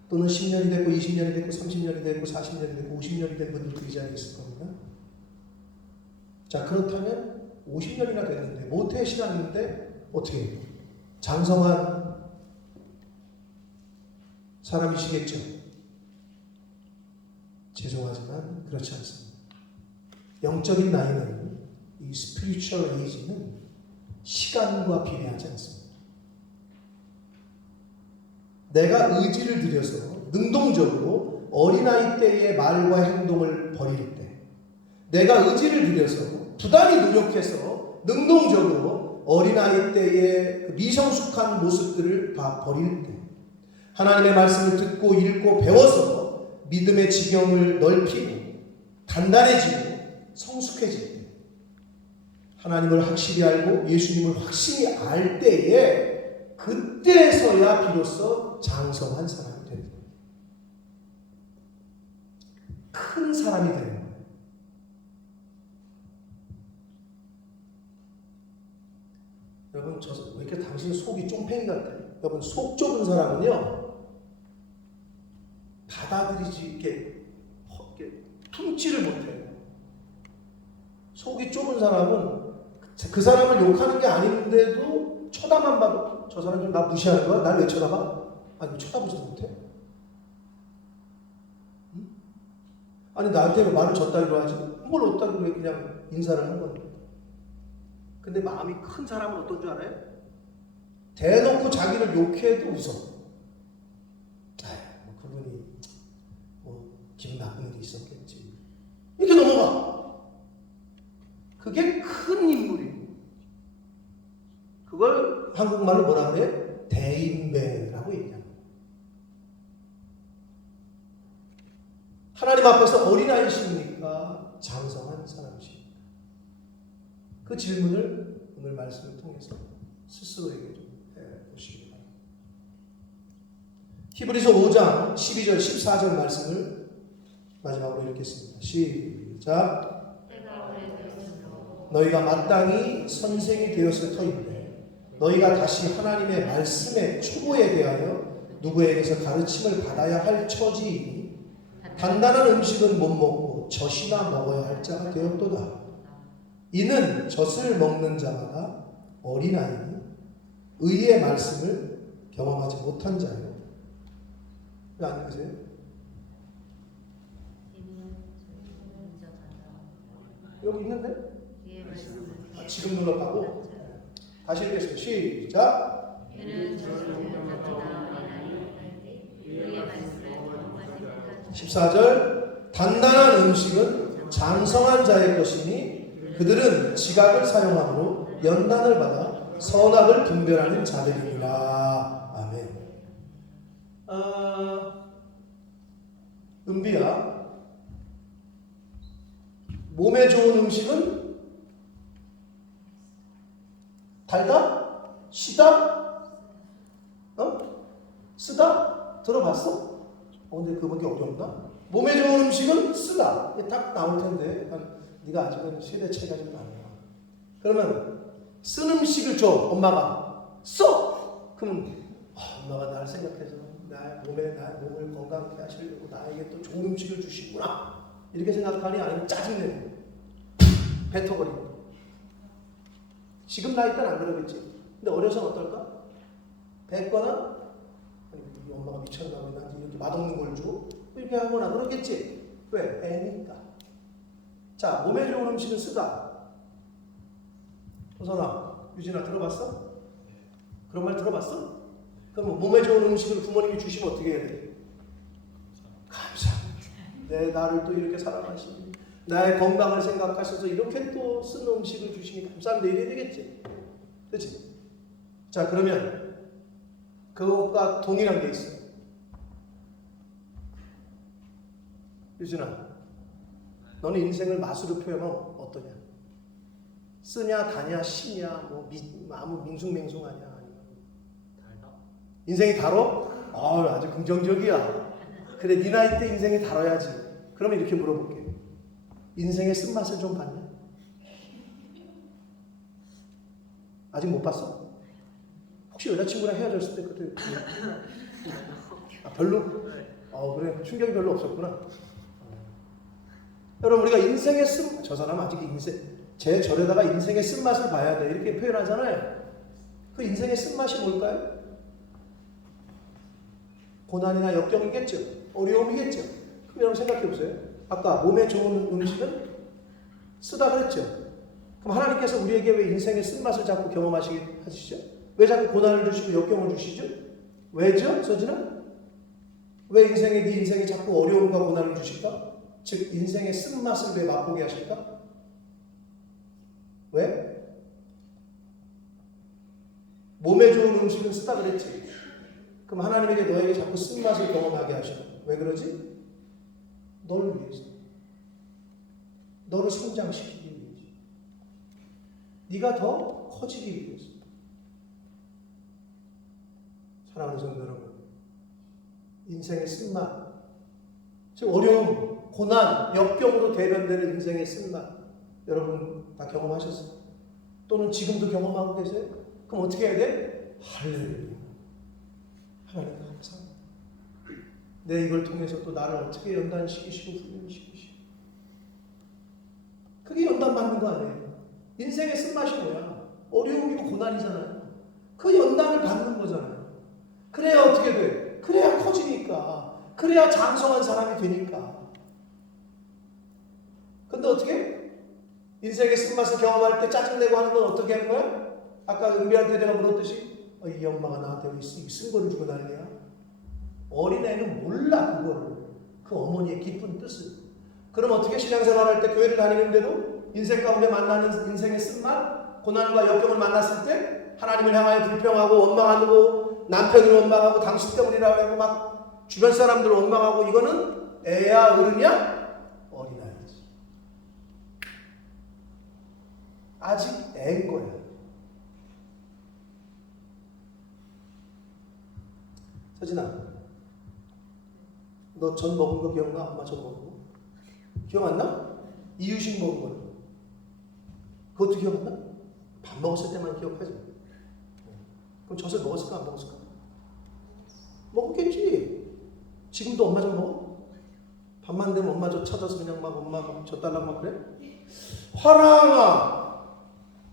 또는 10년이 됐고 20년이 됐고 30년이 됐고 40년이 됐고 50년이 된 분들도 이 자리에 있을 겁니다. 자, 그렇다면 50년이나 됐는데 모태 신앙인데 어떻게 해요? 장성한 사람이시겠죠? 죄송하지만 그렇지 않습니다. 영적인 나이는, 이 spiritual age는 시간과 비례하지 않습니다. 내가 의지를 들여서 능동적으로 어린아이 때의 말과 행동을 버릴 때, 내가 의지를 들여서 부단히 노력해서 능동적으로 어린아이 때의 미성숙한 모습들을 다 버릴 때, 하나님의 말씀을 듣고 읽고 배워서 믿음의 지경을 넓히고 단단해지고 성숙해질 때, 하나님을 확실히 알고 예수님을 확실히 알 때에, 그때서야 비로소 장성한 사람이 되는 거예요. 큰 사람이 되는 거예요. 여러분 왜 이렇게 당신 속이 쫑팽이 같아? 여러분 속 좁은 사람은요 받아들이지 이렇게 품지를 못해요. 속이 좁은 사람은 그 사람을 욕하는 게 아닌데도 쳐다만 봐도 저 사람 좀 나 무시하는 거야? 날 왜 쳐다봐? 아니 쳐다보지도 못해? 응? 아니 나한테 왜 말을 졌다기로 하지? 뭘 어따리로 왜 그냥 인사를 한 건데. 근데 마음이 큰 사람은 어떤 줄 알아요? 대놓고 자기를 욕해도 웃어. 아휴, 그분이 기분 나쁜 일이 있었겠지. 이렇게 넘어가. 그게 큰 인물이에요. 그걸 한국말로 뭐라 그래? 대인배라고 얘기합니다. 하나님 앞에서 어린아이십니까? 장성한 사람이십니까? 그 질문을 오늘 말씀을 통해서 스스로에게 좀 해보시기 바랍니다. 히브리서 5장 12절 14절 말씀을 마지막으로 읽겠습니다. 시작. 너희가 마땅히 선생이 되었을 터인데 너희가 다시 하나님의 말씀의 초보에 대하여 누구에게서 가르침을 받아야 할 처지이니 단단한 음식은 못 먹고 젖이나 먹어야 할 자가 되었도다. 이는 젖을 먹는 자마다 어린아이니 의의 말씀을 경험하지 못한 자요. 왜 안 읽으세요? 여기 있는데? 지금 눌렀다고? 다시 읽겠습니다. 시작. 14절 단단한 음식은 장성한 자의 것이니 그들은 지각을 사용함으로 연단을 받아 선악을 분별하는 자들이니라. 아멘. 은비야, 몸에 좋은 음식은 달다? 시다? 쓰다? 들어봤어? 근데 그밖에 어렵나? 몸에 좋은 음식은 쓰다. 이게 딱 나올 텐데 네가 아직은 세대 차이가 좀 나네요. 그러면 쓴 음식을 줘. 엄마가 써. 그러면 엄마가 나를 생각해서 나의 몸을 건강하게 하시려고 나에게 또 좋은 음식을 주시구나 이렇게 생각하니 아니면 짜증내고 뱉어버리고. 지금 나이 때는 안 그러겠지. 근데 어려서는 어떨까? 뱉거나 아니 엄마가 미쳤나 왜 나한테 이렇게 맛없는 걸 줘? 이렇게 하거나 그러겠지. 왜? 애니까. 자, 몸에 좋은 음식은 쓰다. 호선아, 유진아 들어봤어? 그런 말 들어봤어? 그럼 몸에 좋은 음식을 부모님이 주시면 어떻게 해야 돼? 감사합니다. 내 나를 또 이렇게 사랑하시니 나의 건강을 생각하셔서 이렇게 또 쓴 음식을 주시니 감사합니다. 이래야 되겠지. 그렇지? 자, 그러면 그것과 동일한 게 있어요. 유진아, 너는 인생을 맛으로 표현하면 어떠냐? 쓰냐, 다냐, 시냐, 아무 밍숭맹숭하냐, 아니면 인생이 달어? 아주 긍정적이야. 그래, 네 나이 때 인생이 달아야지. 그러면 이렇게 물어볼게. 인생의 쓴맛을 좀 봤냐? 아직 못 봤어? 혹시 여자친구랑 헤어졌을 때 그때 별로? 그래, 충격이 별로 없었구나. 여러분, 우리가 인생의 저 사람 아직 저래다가 인생의 쓴맛을 봐야 돼 이렇게 표현하잖아요. 그 인생의 쓴맛이 뭘까요? 고난이나 역경이겠죠. 어려움이겠죠. 그럼 여러분 생각해 보세요. 아까 몸에 좋은 음식은 쓰다 그랬죠. 그럼 하나님께서 우리에게 왜 인생의 쓴맛을 자꾸 경험하시게 하시죠? 왜 자꾸 고난을 주시고 역경을 주시죠? 왜죠? 서진아? 왜 네 인생에 자꾸 어려움과 고난을 주실까? 즉 인생의 쓴맛을 왜 맛보게 하실까? 왜? 몸에 좋은 음식은 쓰다 그랬지. 그럼 하나님에게 너에게 자꾸 쓴맛을 경험하게 하셔. 왜 그러지? 너를 위해서. 너를 성장시키기 위해서. 네가 더 커지기 위해서. 사랑하는 성도 여러분, 인생의 쓴맛, 즉 어려움, 고난, 역경으로 대변되는 인생의 쓴맛 여러분 다 경험하셨어요? 또는 지금도 경험하고 계세요? 그럼 어떻게 해야 돼? 할렐루야. 하나님 감사합니다. 내 이걸 통해서 또 나를 어떻게 연단시키시고 훈련시키시고. 그게 연단 받는 거 아니에요. 인생의 쓴맛이 뭐야? 어려움이고 고난이잖아요. 그 연단을 받는 거잖아요. 그래야 어떻게 돼? 그래야 커지니까. 그래야 장성한 사람이 되니까. 근데 어떻게? 인생의 쓴맛을 경험할 때 짜증내고 하는 건 어떻게 하는 거야? 아까 은비한테 내가 물었듯이 이 엄마가 나한테 쓴 거를 주고 난리야. 어린애는 몰라 그거를. 그 어머니의 깊은 뜻을. 그럼 어떻게 신앙생활할 때 교회를 다니는데도 인생 가운데 만나는 인생의 쓴맛, 고난과 역경을 만났을 때 하나님을 향하여 불평하고 원망하고 남편을 원망하고 당신 때문이라고 하고 막 주변 사람들을 원망하고 이거는 애야 어른이야? 어린아이지. 아직 애인 거야. 서진아, 너 전 먹은 거 기억나? 엄마 전 먹은 거? 기억 안 나? 이유식 먹은 거. 그것도 기억 안 나? 밥 먹었을 때만 기억하지. 그럼 젖을 먹었을까 안 먹었을까? 먹었겠지. 지금도 엄마 젖 먹어? 밥만 되면 엄마 젖 찾아서 그냥 막 엄마 젖 달라고 막 그래? 화랑아,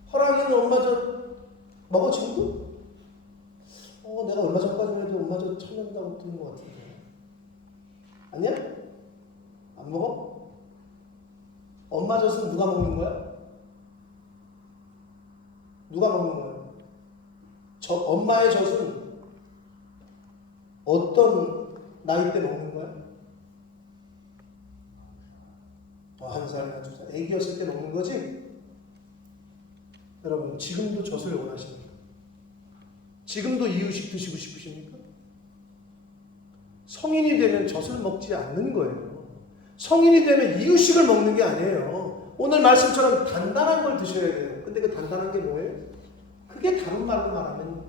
화랑이는 엄마 젖 먹어 지금도? 내가 얼마 전까지만 해도 엄마 젖 찾는다고 듣는 것 같은데. 아니야? 안 먹어? 엄마 젖은 누가 먹는 거야? 누가 먹는 거야? 엄마의 젖은 어떤 나이 때 먹는 거야? 1살이나 2살. 애기였을 때 먹는 거지? 여러분, 지금도 젖을 원하십니까? 지금도 이유식 드시고 싶으십니까? 성인이 되면 젖을 먹지 않는 거예요. 성인이 되면 이유식을 먹는 게 아니에요. 오늘 말씀처럼 단단한 걸 드셔야 돼요. 근데 그 단단한 게 뭐예요? 그게 다른 말로 말하면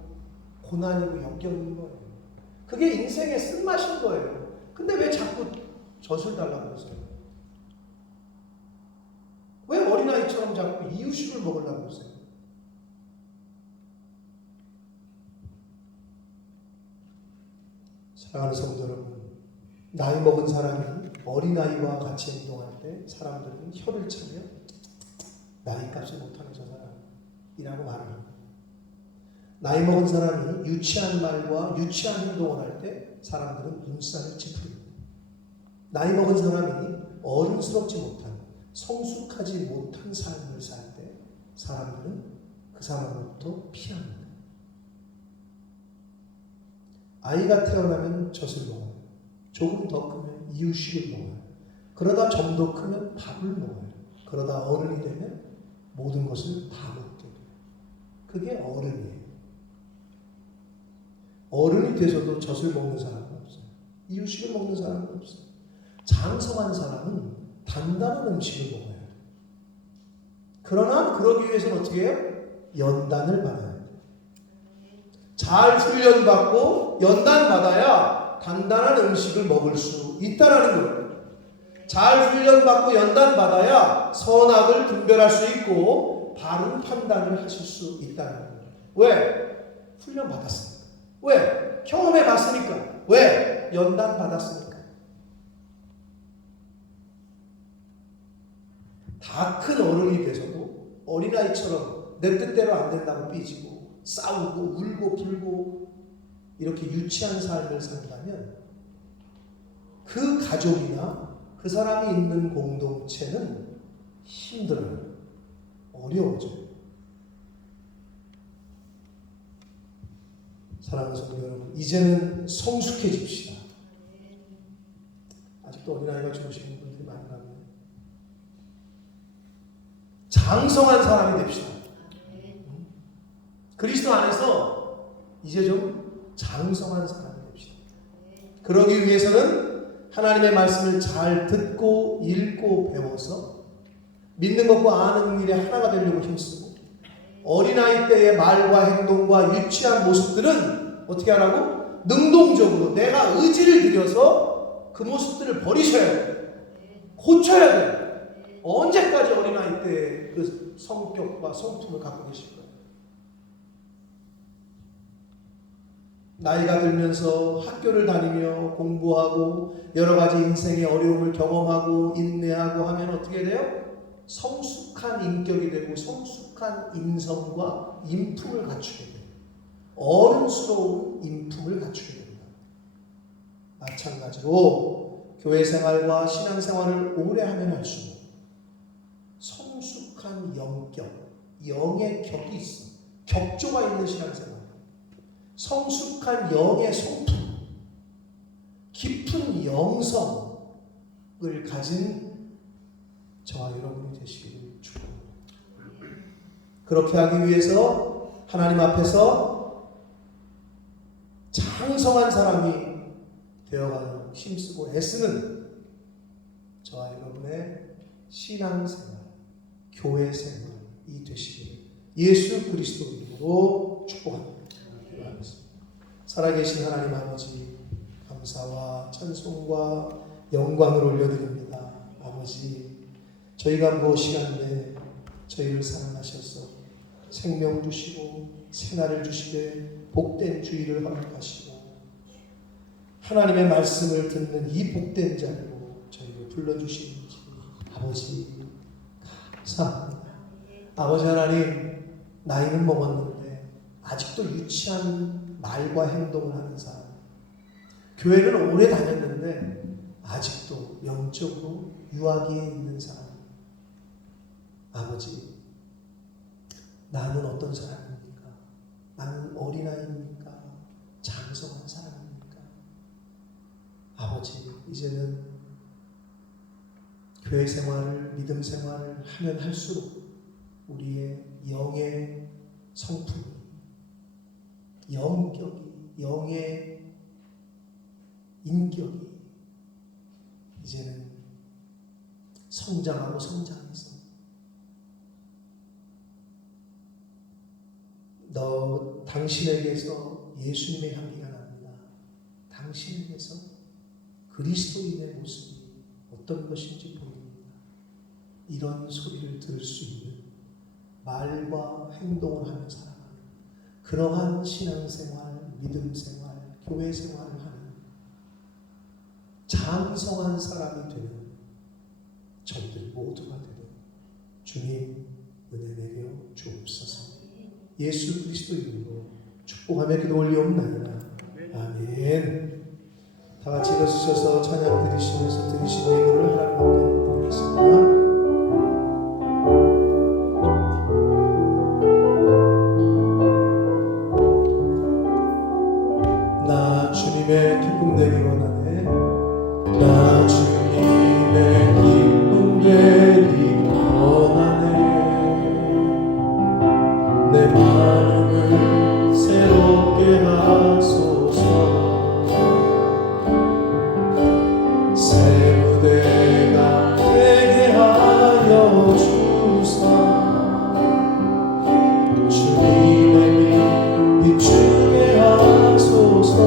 고난이고 역경인 거예요. 그게 인생의 쓴맛인 거예요. 근데 왜 자꾸 젖을 달라고 그러세요? 왜 어린아이처럼 자꾸 이유식을 먹으려고 그러세요? 사랑하는 성도 여러분, 나이 먹은 사람이 어린아이와 같이 행동할 때 사람들은 혀를 차며 나이값을 못하는 저 사람이라고 말을 합니다. 나이 먹은 사람이 유치한 말과 유치한 행동을 할 때 사람들은 눈살을 찌푸립니다. 나이 먹은 사람이 어른스럽지 못한, 성숙하지 못한 삶을 살 때 사람들은 그 사람으로부터 피합니다. 아이가 태어나면 젖을 먹어요. 조금 더 크면 이유식을 먹어요. 그러다 좀 더 크면 밥을 먹어요. 그러다 어른이 되면 모든 것을 다 먹게 돼요. 그게 어른이에요. 어른이 돼서도 젖을 먹는 사람은 없어요. 이유식을 먹는 사람은 없어요. 장성한 사람은 단단한 음식을 먹어야 돼요. 그러나 그러기 위해서는 어떻게 해요? 연단을 받아야 돼요. 잘 훈련받고 연단받아야 단단한 음식을 먹을 수 있다는 거예요. 잘 훈련받고 연단받아야 선악을 분별할 수 있고 바른 판단을 하실 수 있다는 거예요. 왜? 훈련받았으니까. 왜? 경험해봤으니까. 왜? 연단받았으니까. 다 큰 어른이 돼서도 어린아이처럼 내 뜻대로 안 된다고 삐지고 싸우고 울고 불고 이렇게 유치한 삶을 산다면 그 가족이나 그 사람이 있는 공동체는 힘들어요. 어려워져요. 사랑하는 성도 여러분, 이제는 성숙해집시다. 아직도 어린아이가 주무시는 분들이 많이 나네요. 장성한 사람이 됩시다. 그리스도 안에서 이제 좀 장성한 사람이 됩시다. 그러기 위해서는 하나님의 말씀을 잘 듣고 읽고 배워서 믿는 것과 아는 일에 하나가 되려고 힘쓰고 어린아이 때의 말과 행동과 유치한 모습들은 어떻게 하라고? 능동적으로 내가 의지를 들여서 그 모습들을 버리셔야 돼요. 고쳐야 돼요. 언제까지 어린아이 때 그 성격과 성품을 갖고 계실 거예요? 나이가 들면서 학교를 다니며 공부하고 여러 가지 인생의 어려움을 경험하고 인내하고 하면 어떻게 돼요? 성숙한 인격이 되고 성숙한 인성과 인품을 갖추게 돼요. 어른스러운 인품을 갖추게 됩니다. 마찬가지로 교회 생활과 신앙 생활을 오래 하면 할수록 성숙한 영격, 영의 격이 있어. 격조가 있는 신앙 생활. 성숙한 영의 성품, 깊은 영성을 가진 저와 여러분이 되시기를 축복합니다. 그렇게 하기 위해서 하나님 앞에서 장성한 사람이 되어가는 힘쓰고 애쓰는 저와 여러분의 신앙생활, 교회생활이 되시기를 예수 그리스도 이름으로 축복합니다. 살아계신 하나님 아버지, 감사와 찬송과 영광을 올려드립니다. 아버지, 저희가 무엇이간데 저희를 사랑하셔서 생명 주시고 새날을 주시되 복된 주의를 허락하시고 하나님의 말씀을 듣는 이 복된 자리로 저희를 불러주시는지 아버지 감사합니다. 아버지 하나님, 나이는 먹었는데 아직도 유치한 말과 행동을 하는 사람, 교회를 오래 다녔는데 아직도 영적으로 유아기에 있는 사람, 아버지, 나는 어떤 사람입니까? 나는 어린아이입니까? 장성한 사람입니까? 아버지, 이제는 교회 생활을, 믿음 생활을 하면 할수록 우리의 영의 성품, 영격이, 영의 인격이 이제는 성장하고 성장해서 당신에게서 예수님의 향기가 납니다. 당신에게서 그리스도인의 모습이 어떤 것인지 보입니다. 이런 소리를 들을 수 있는 말과 행동을 하는 사람, 그러한 신앙생활, 믿음생활, 교회생활을 하는 장성한 사람이 되는 저희들 모두가 되는 주님 은혜 내려 주옵소서. 예수 그리스도 이름으로 축복하며 기도 올리옵나이다. 아멘. 다 같이 일어서셔서 찬양 드리시면서 드리신 예물을 하나님 앞에 드리겠습니다. 나 주님의 기쁨 되기 원하네. 나 주님의 기쁨 되기 원하네. 내 마음을 새롭게 하소서. 새 무대가 되게 하여 주사. 주님의 빛 비추게 하소서.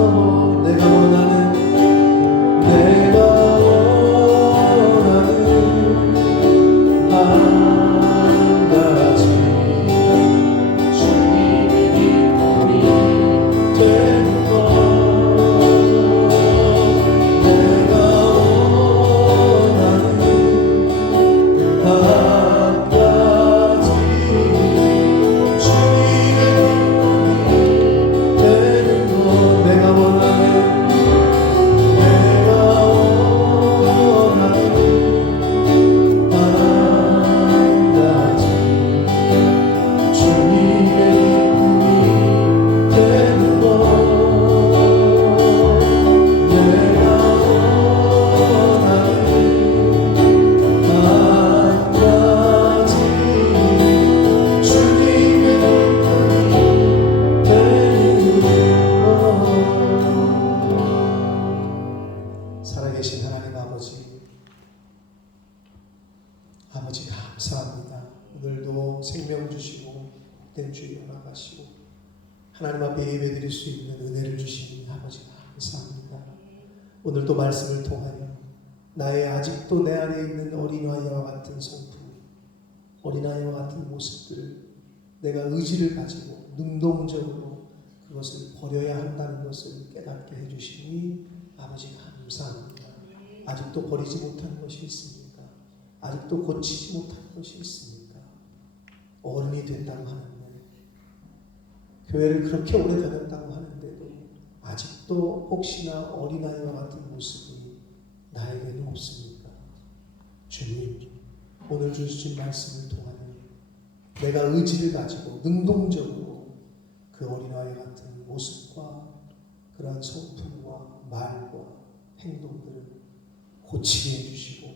내가 원하는 한 가지 주님의 기쁨이 되는 것. 내가 원하는 한 가지 주님의 기쁨이 되는 것. 내가 원하는 살아계신 하나님 아버지, 아버지 감사합니다. 오늘도 생명 주시고 복된 주의 허락하시고 하나님 앞에 예배드릴 수 있는 은혜를 주시니 아버지 감사합니다. 오늘도 말씀을 통하여 나의 아직도 내 안에 있는 어린아이와 같은 성품, 어린아이와 같은 모습들을 내가 의지를 가지고 능동적으로 그 그것을 버려야 한다는 것을 깨닫게 해주시니 아버지 감사합니다. 아직도 버리지 못한 것이 있습니까? 아직도 고치지 못한 것이 있습니까? 어른이 된다고 하는데, 교회를 그렇게 오래 다녔다고 하는데도 아직도 혹시나 어린아이와 같은 모습이 나에게는 없습니까? 주님, 오늘 주신 말씀을 통하여 내가 의지를 가지고 능동적으로 그 어린아이 같은 모습과 그러한 성품과 말과 행동들을 고치게 해주시고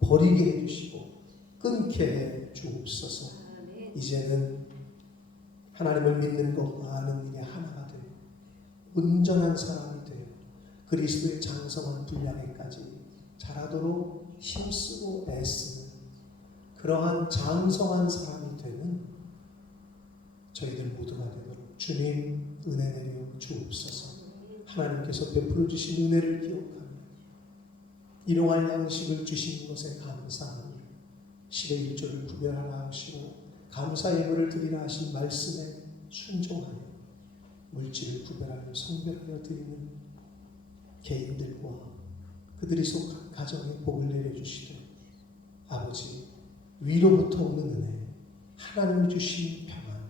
버리게 해주시고 끊게 해 주옵소서. 이제는 하나님을 믿는 것과 아는 일이 하나가 되어 온전한 사람이 되어 그리스도의 장성한 분량에까지 자라도록 힘쓰고 애쓰는 그러한 장성한 사람이 되는 저희들 모두가 되도록 주님 은혜 내려 주옵소서. 하나님께서 베풀어 주신 은혜를 기억하며 일용할 양식을 주신 것에 감사하며 10의 1조를 구별하라 하시고 감사 예물을 드리라 하신 말씀에 순종하여 물질을 구별하여 성별하여 드리는 개인들과 그들이 속한 가정에 복을 내려주시되 아버지 위로부터 오는 은혜, 하나님 주신 평안,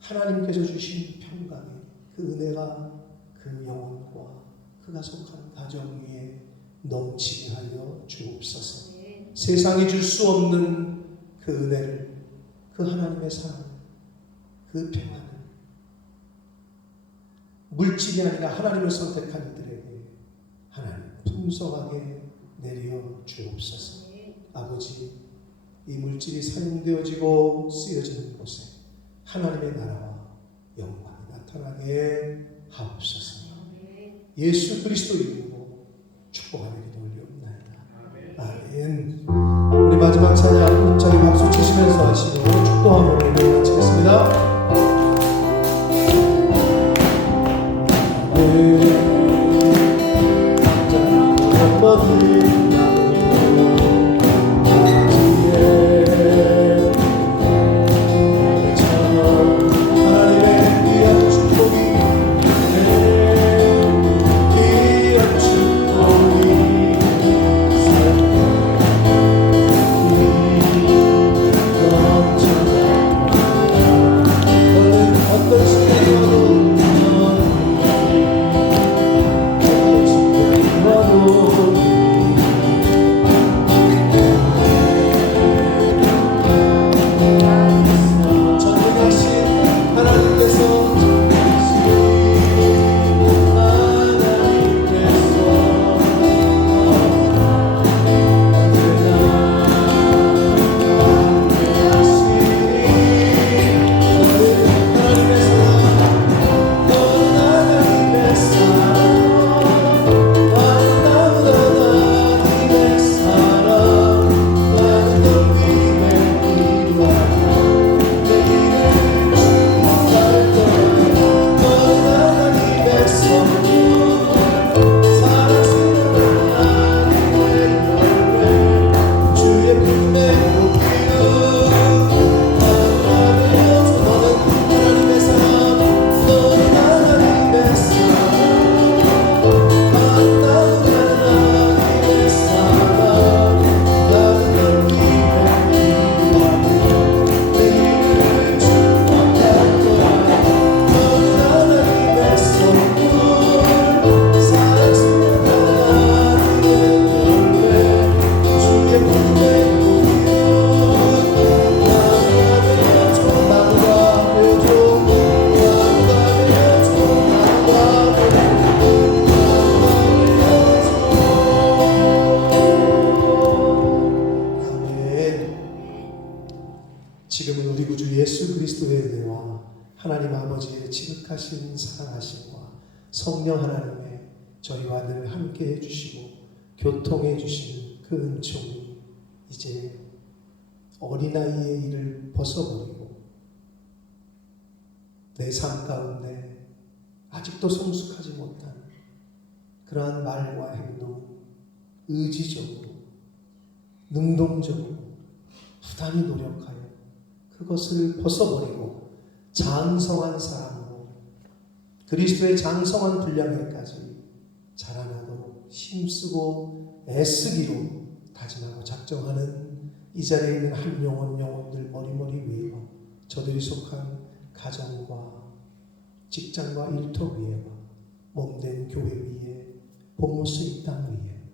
하나님께서 주신 평강에 그 은혜가 그 영혼과 그가 속한 가정 위에 넘치게 하여 주옵소서. 세상이 줄 수 없는 그 은혜를, 그 하나님의 사랑, 그 평안을 물질이 아니라 하나님을 선택한 이들에게 하나님 풍성하게 내려 주옵소서. 아버지, 이 물질이 사용되어지고 쓰여지는 곳에 하나님의 나라와 영광이 나타나게 하옵소서. 예수 그리스도 이름으로 축복하며 기도 올려옵나이다. 아멘. 우리 마지막 찬양 힘차게 박수 치시면서 하시고 축도함으로 마치겠습니다. 지금은 우리 구주 예수 그리스도의 은혜와 하나님 아버지의 지극하신 사랑하심과 성령 하나님의 저희와 늘 함께 해주시고 교통해 주시는 그 은총이 이제 어린아이의 일을 벗어버리고 내 삶 가운데 아직도 성숙하지 못한 그러한 말과 행동, 의지적으로 능동적으로 부단히 노력하여 그것을 벗어버리고 장성한 사람으로 그리스도의 장성한 분량에까지 자라나도록 힘쓰고 애쓰기로 다짐하고 작정하는 이 자리에 있는 한 영혼들 머리머리 위에와 저들이 속한 가정과 직장과 일터 위에와 몸된 교회 위에 본모스 이 땅 위에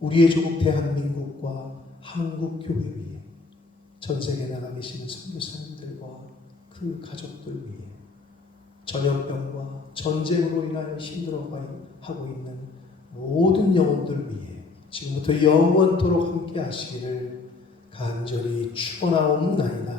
우리의 조국 대한민국과 한국 교회 위에 전 세계에 나가 계시는 선교사님들과 그 가족들 위에 전염병과 전쟁으로 인하여 힘들어하고 있는 모든 영혼들 위에 지금부터 영원토록 함께 하시기를 간절히 축원하옵나이다.